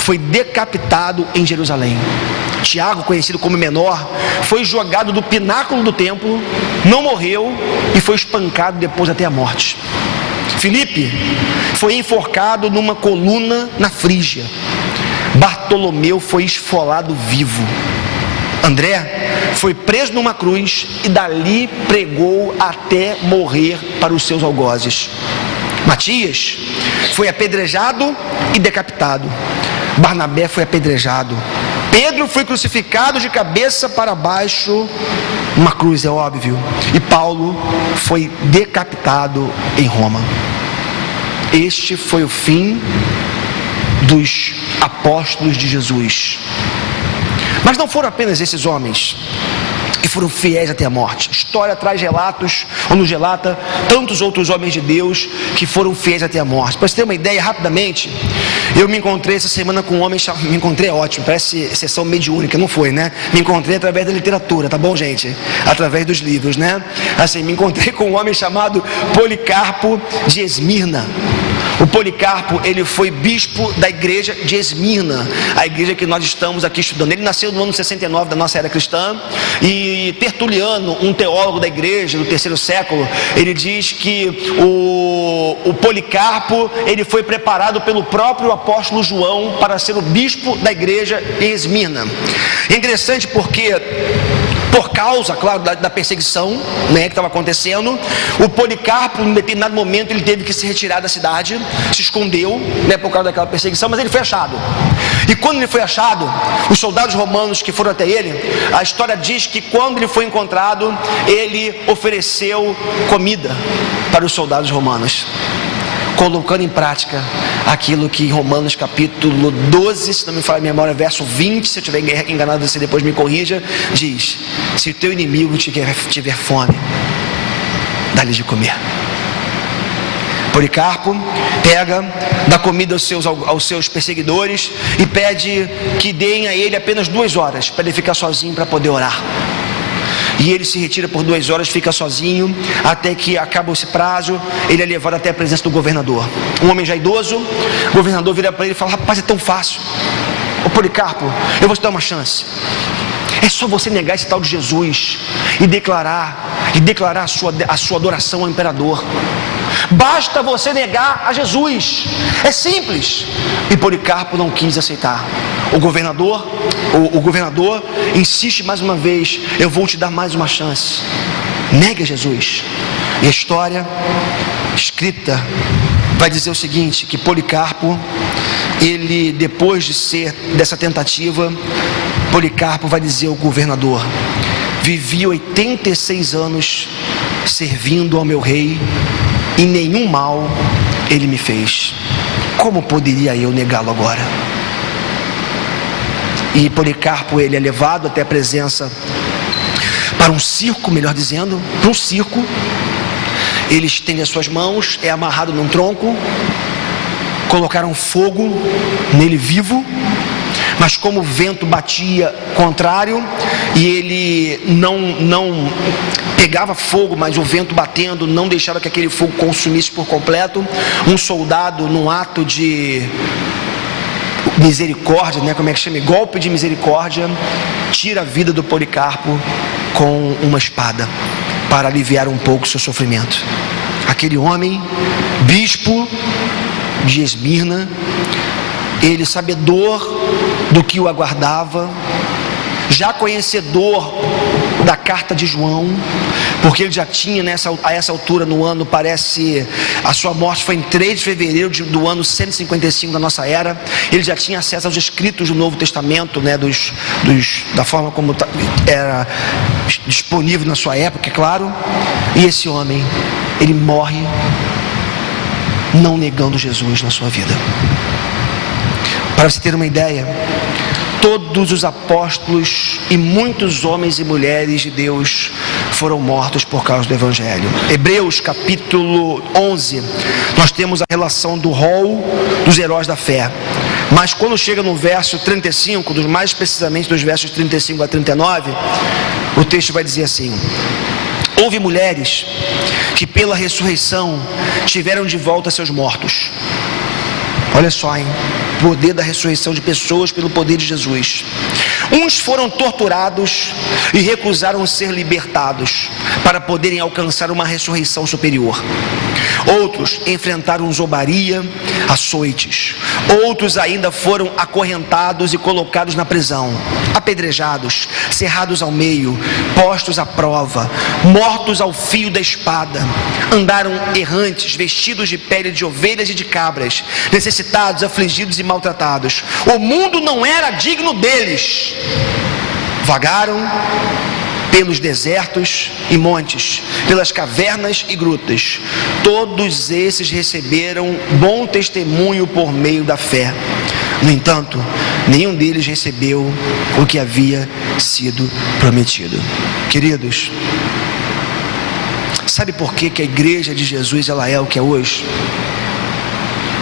foi decapitado em Jerusalém. Tiago, conhecido como menor, foi jogado do pináculo do templo, não morreu e foi espancado depois até a morte. Filipe foi enforcado numa coluna na Frígia. Bartolomeu foi esfolado vivo. André foi preso numa cruz e dali pregou até morrer para os seus algozes. Matias foi apedrejado e decapitado. Barnabé foi apedrejado. Pedro foi crucificado de cabeça para baixo, uma cruz, é óbvio. E Paulo foi decapitado em Roma. Este foi o fim dos apóstolos de Jesus. Mas não foram apenas esses homens que foram fiéis até a morte. A história traz relatos, ou nos relata, tantos outros homens de Deus que foram fiéis até a morte. Para você ter uma ideia, rapidamente, eu me encontrei essa semana com um homem chamado... Me encontrei, é ótimo, parece sessão mediúnica, não foi, né? Me encontrei através da literatura, tá bom, gente? Através dos livros, né? Assim, me encontrei com um homem chamado Policarpo de Esmirna. O Policarpo, ele foi bispo da igreja de Esmirna, a igreja que nós estamos aqui estudando. Ele nasceu no ano 69 da nossa era cristã, e Tertuliano, um teólogo da igreja do terceiro século, ele diz que o Policarpo, ele foi preparado pelo próprio apóstolo João para ser o bispo da igreja em Esmirna. É interessante porque, por causa, claro, da perseguição, né, que estava acontecendo, o Policarpo, em determinado momento, ele teve que se retirar da cidade, se escondeu, né, por causa daquela perseguição, mas ele foi achado. E quando ele foi achado, os soldados romanos que foram até ele, a história diz que quando ele foi encontrado, ele ofereceu comida para os soldados romanos, colocando em prática aquilo que em Romanos capítulo 12, se não me falha a memória, verso 20, se eu estiver enganado, você depois me corrija, diz: se o teu inimigo tiver fome, dá-lhe de comer. Policarpo pega, dá comida aos seus perseguidores e pede que deem a ele apenas 2 horas para ele ficar sozinho para poder orar. E ele se retira por 2 horas, fica sozinho, até que acaba esse prazo. Ele é levado até a presença do governador. Um homem já idoso, o governador vira para ele e fala: rapaz, é tão fácil. Ô Policarpo, eu vou te dar uma chance. É só você negar esse tal de Jesus e declarar a sua adoração ao imperador. Basta você negar a Jesus. É simples. E Policarpo não quis aceitar. O governador insiste mais uma vez: eu vou te dar mais uma chance. Negue a Jesus. E a história escrita vai dizer o seguinte: que Policarpo, ele, depois dessa tentativa, Policarpo vai dizer ao governador: vivi 86 anos servindo ao meu rei e nenhum mal ele me fez. Como poderia eu negá-lo agora? E Policarpo, ele é levado até a presença, para um circo, melhor dizendo, para um circo. Ele estende as suas mãos, é amarrado num tronco, colocaram fogo nele vivo, mas como o vento batia contrário e ele não pegava fogo, mas o vento batendo não deixava que aquele fogo consumisse por completo, um soldado, num ato de misericórdia, né? Como é que chama? Golpe de misericórdia, tira a vida do Policarpo com uma espada, para aliviar um pouco o seu sofrimento. Aquele homem, bispo de Esmirna, ele sabedor do que o aguardava, já conhecedor da carta de João, porque ele já tinha a essa altura no ano, parece, a sua morte foi em 3 de fevereiro do ano 155 da nossa era. Ele já tinha acesso aos escritos do Novo Testamento, né, da forma como era disponível na sua época, é claro. E esse homem, ele morre não negando Jesus na sua vida. Para você ter uma ideia, todos os apóstolos e muitos homens e mulheres de Deus foram mortos por causa do Evangelho. Hebreus capítulo 11, nós temos a relação do rol dos heróis da fé. Mas quando chega no verso 35, mais precisamente dos versos 35 a 39, o texto vai dizer assim: houve mulheres que pela ressurreição tiveram de volta seus mortos. Olha só, hein? Poder da ressurreição de pessoas pelo poder de Jesus. Uns foram torturados e recusaram ser libertados para poderem alcançar uma ressurreição superior. Outros enfrentaram zombaria, açoites. Outros ainda foram acorrentados e colocados na prisão, apedrejados, cerrados ao meio, postos à prova, mortos ao fio da espada. Andaram errantes, vestidos de pele de ovelhas e de cabras, necessitados, afligidos e maltratados. O mundo não era digno deles. Vagaram pelos desertos e montes, pelas cavernas e grutas. Todos esses receberam bom testemunho por meio da fé. No entanto, nenhum deles recebeu o que havia sido prometido. Queridos, sabe por que a igreja de Jesus ela é o que é hoje?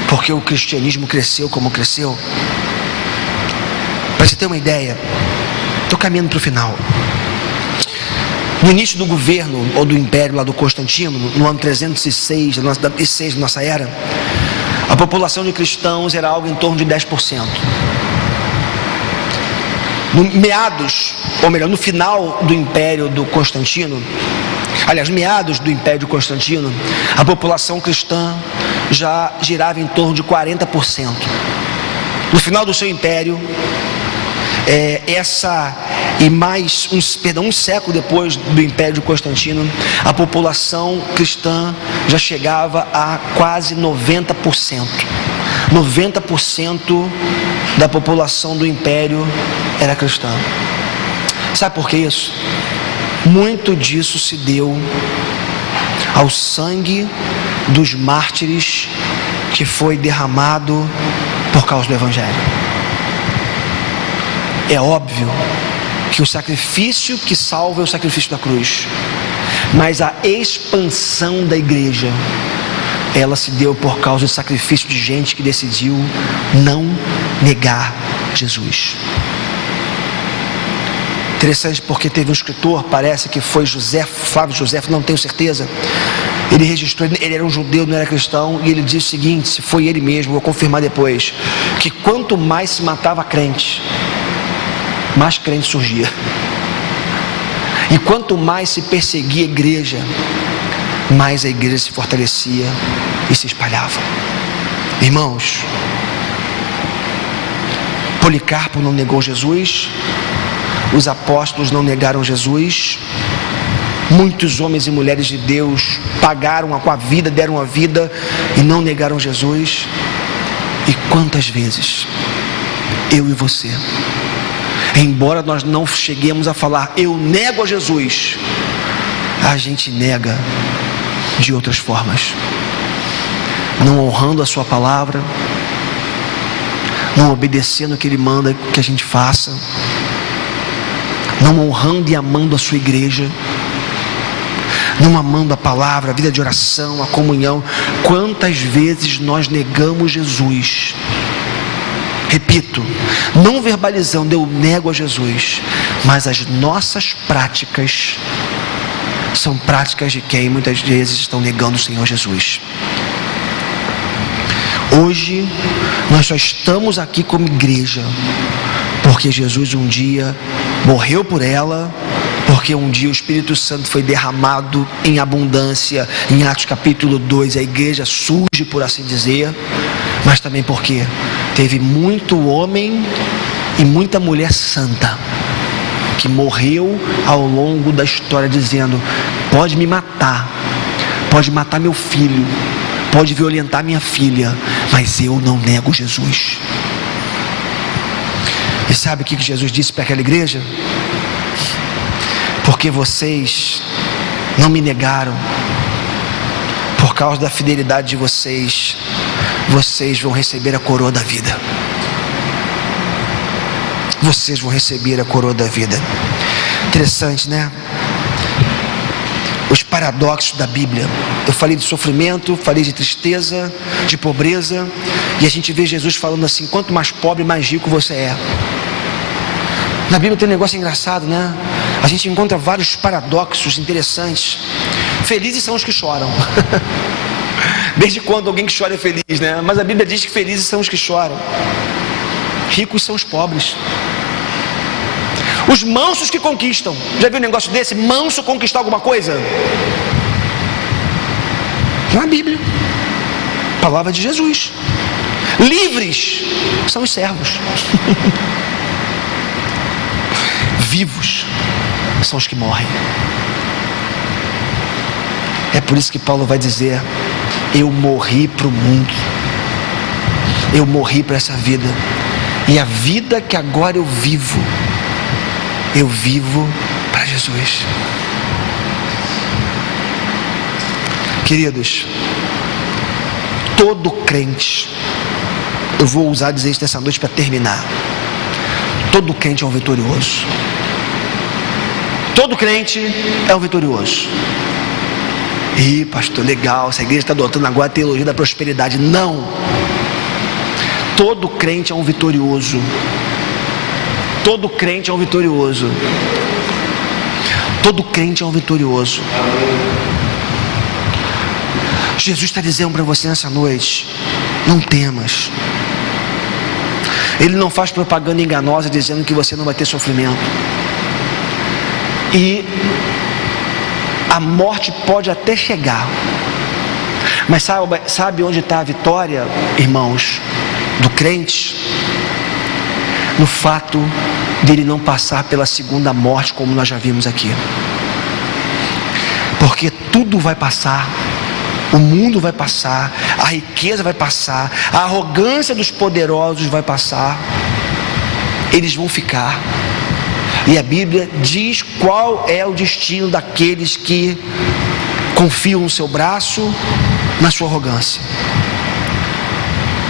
Porque o cristianismo cresceu como cresceu. Para você ter uma ideia, estou caminhando para o final. No início do governo ou do império lá do Constantino, no ano 306 da nossa era, a população de cristãos era algo em torno de 10%. No final do império do Constantino, meados do império de Constantino, a população cristã já girava em torno de 40%. No final do seu império, um século depois do império de Constantino, a população cristã já chegava a quase 90%. 90% da população do império era cristã. Sabe por que isso? Muito disso se deu ao sangue dos mártires que foi derramado por causa do Evangelho. É óbvio que o sacrifício que salva é o sacrifício da cruz, mas a expansão da igreja ela se deu por causa do sacrifício de gente que decidiu não negar Jesus. Interessante, porque teve um escritor, parece que foi Flávio José, não tenho certeza. Ele registrou, ele era um judeu, não era cristão, e ele disse o seguinte, se foi ele mesmo, vou confirmar depois, que quanto mais se matava crente, mais crente surgia. E quanto mais se perseguia a igreja, mais a igreja se fortalecia e se espalhava. Irmãos, Policarpo não negou Jesus, os apóstolos não negaram Jesus, muitos homens e mulheres de Deus pagaram com a vida, deram a vida e não negaram Jesus. E quantas vezes eu e você, embora nós não cheguemos a falar eu nego a Jesus, a gente nega de outras formas, não honrando a sua palavra, não obedecendo o que Ele manda que a gente faça, não honrando e amando a sua igreja, não amando a palavra, a vida de oração, a comunhão. Quantas vezes nós negamos Jesus? Repito, não verbalizando eu nego a Jesus, mas as nossas práticas são práticas de quem muitas vezes estão negando o Senhor Jesus. Hoje nós só estamos aqui como igreja porque Jesus um dia morreu por ela, porque um dia o Espírito Santo foi derramado em abundância. Em Atos capítulo 2 a igreja surge, por assim dizer, mas também porque teve muito homem e muita mulher santa que morreu ao longo da história dizendo, pode me matar, pode matar meu filho, pode violentar minha filha, mas eu não nego Jesus. E sabe o que Jesus disse para aquela igreja? Porque vocês não me negaram, por causa da fidelidade de vocês, vocês vão receber a coroa da vida. Vocês vão receber a coroa da vida. Interessante, né? Os paradoxos da Bíblia. Eu falei de sofrimento, falei de tristeza, de pobreza, e a gente vê Jesus falando assim, quanto mais pobre, mais rico você é. Na Bíblia tem um negócio engraçado, né? A gente encontra vários paradoxos interessantes. Felizes são os que choram. Desde quando alguém que chora é feliz, né? Mas a Bíblia diz que felizes são os que choram. Ricos são os pobres. Os mansos que conquistam. Já viu um negócio desse? Manso conquistar alguma coisa? Na Bíblia. Palavra de Jesus. Livres são os servos. Vivos são os que morrem. É por isso que Paulo vai dizer, eu morri para o mundo, eu morri para essa vida, e a vida que agora eu vivo para Jesus. Queridos, todo crente, eu vou usar dizer isso nessa noite para terminar, todo crente é um vitorioso. Todo crente é um vitorioso. Ih, pastor, legal, essa igreja está adotando agora a teologia da prosperidade. Não. Todo crente é um vitorioso. Todo crente é um vitorioso. Todo crente é um vitorioso. Jesus está dizendo para você nessa noite, não temas. Ele não faz propaganda enganosa dizendo que você não vai ter sofrimento. E a morte pode até chegar, mas sabe onde está a vitória, irmãos, do crente? No fato dele não passar pela segunda morte, como nós já vimos aqui. Porque tudo vai passar, o mundo vai passar, a riqueza vai passar, a arrogância dos poderosos vai passar, eles vão ficar. E a Bíblia diz qual é o destino daqueles que confiam no seu braço, na sua arrogância.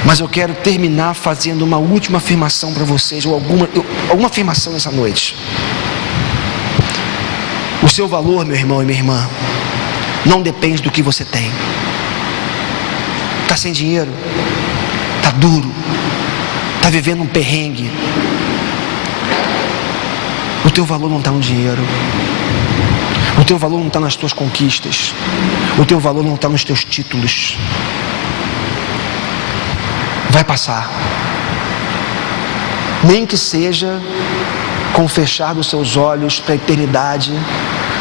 Mas eu quero terminar fazendo uma última afirmação para vocês, ou alguma afirmação nessa noite. O seu valor, meu irmão e minha irmã, não depende do que você tem. sem dinheiro, está duro, está vivendo um perrengue. O teu valor não está no dinheiro, o teu valor não está nas tuas conquistas, o teu valor não está nos teus títulos. Vai passar, nem que seja com o fechar dos seus olhos para a eternidade,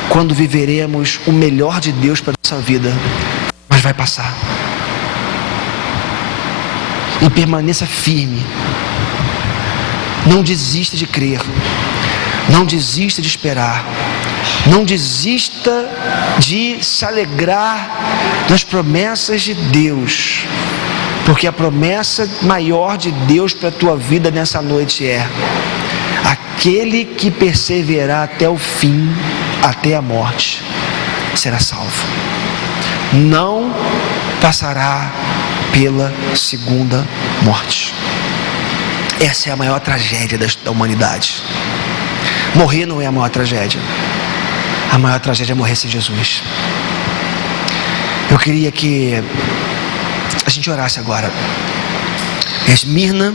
quando viveremos o melhor de Deus para a nossa vida, mas vai passar. E permaneça firme, não desista de crer, não desista de esperar, não desista de se alegrar nas promessas de Deus, porque a promessa maior de Deus para a tua vida nessa noite é: aquele que perseverar até o fim, até a morte, será salvo, não passará pela segunda morte. Essa é a maior tragédia da humanidade. Morrer não é a maior tragédia, a maior tragédia é morrer sem Jesus. Eu queria que a gente orasse agora. Esmirna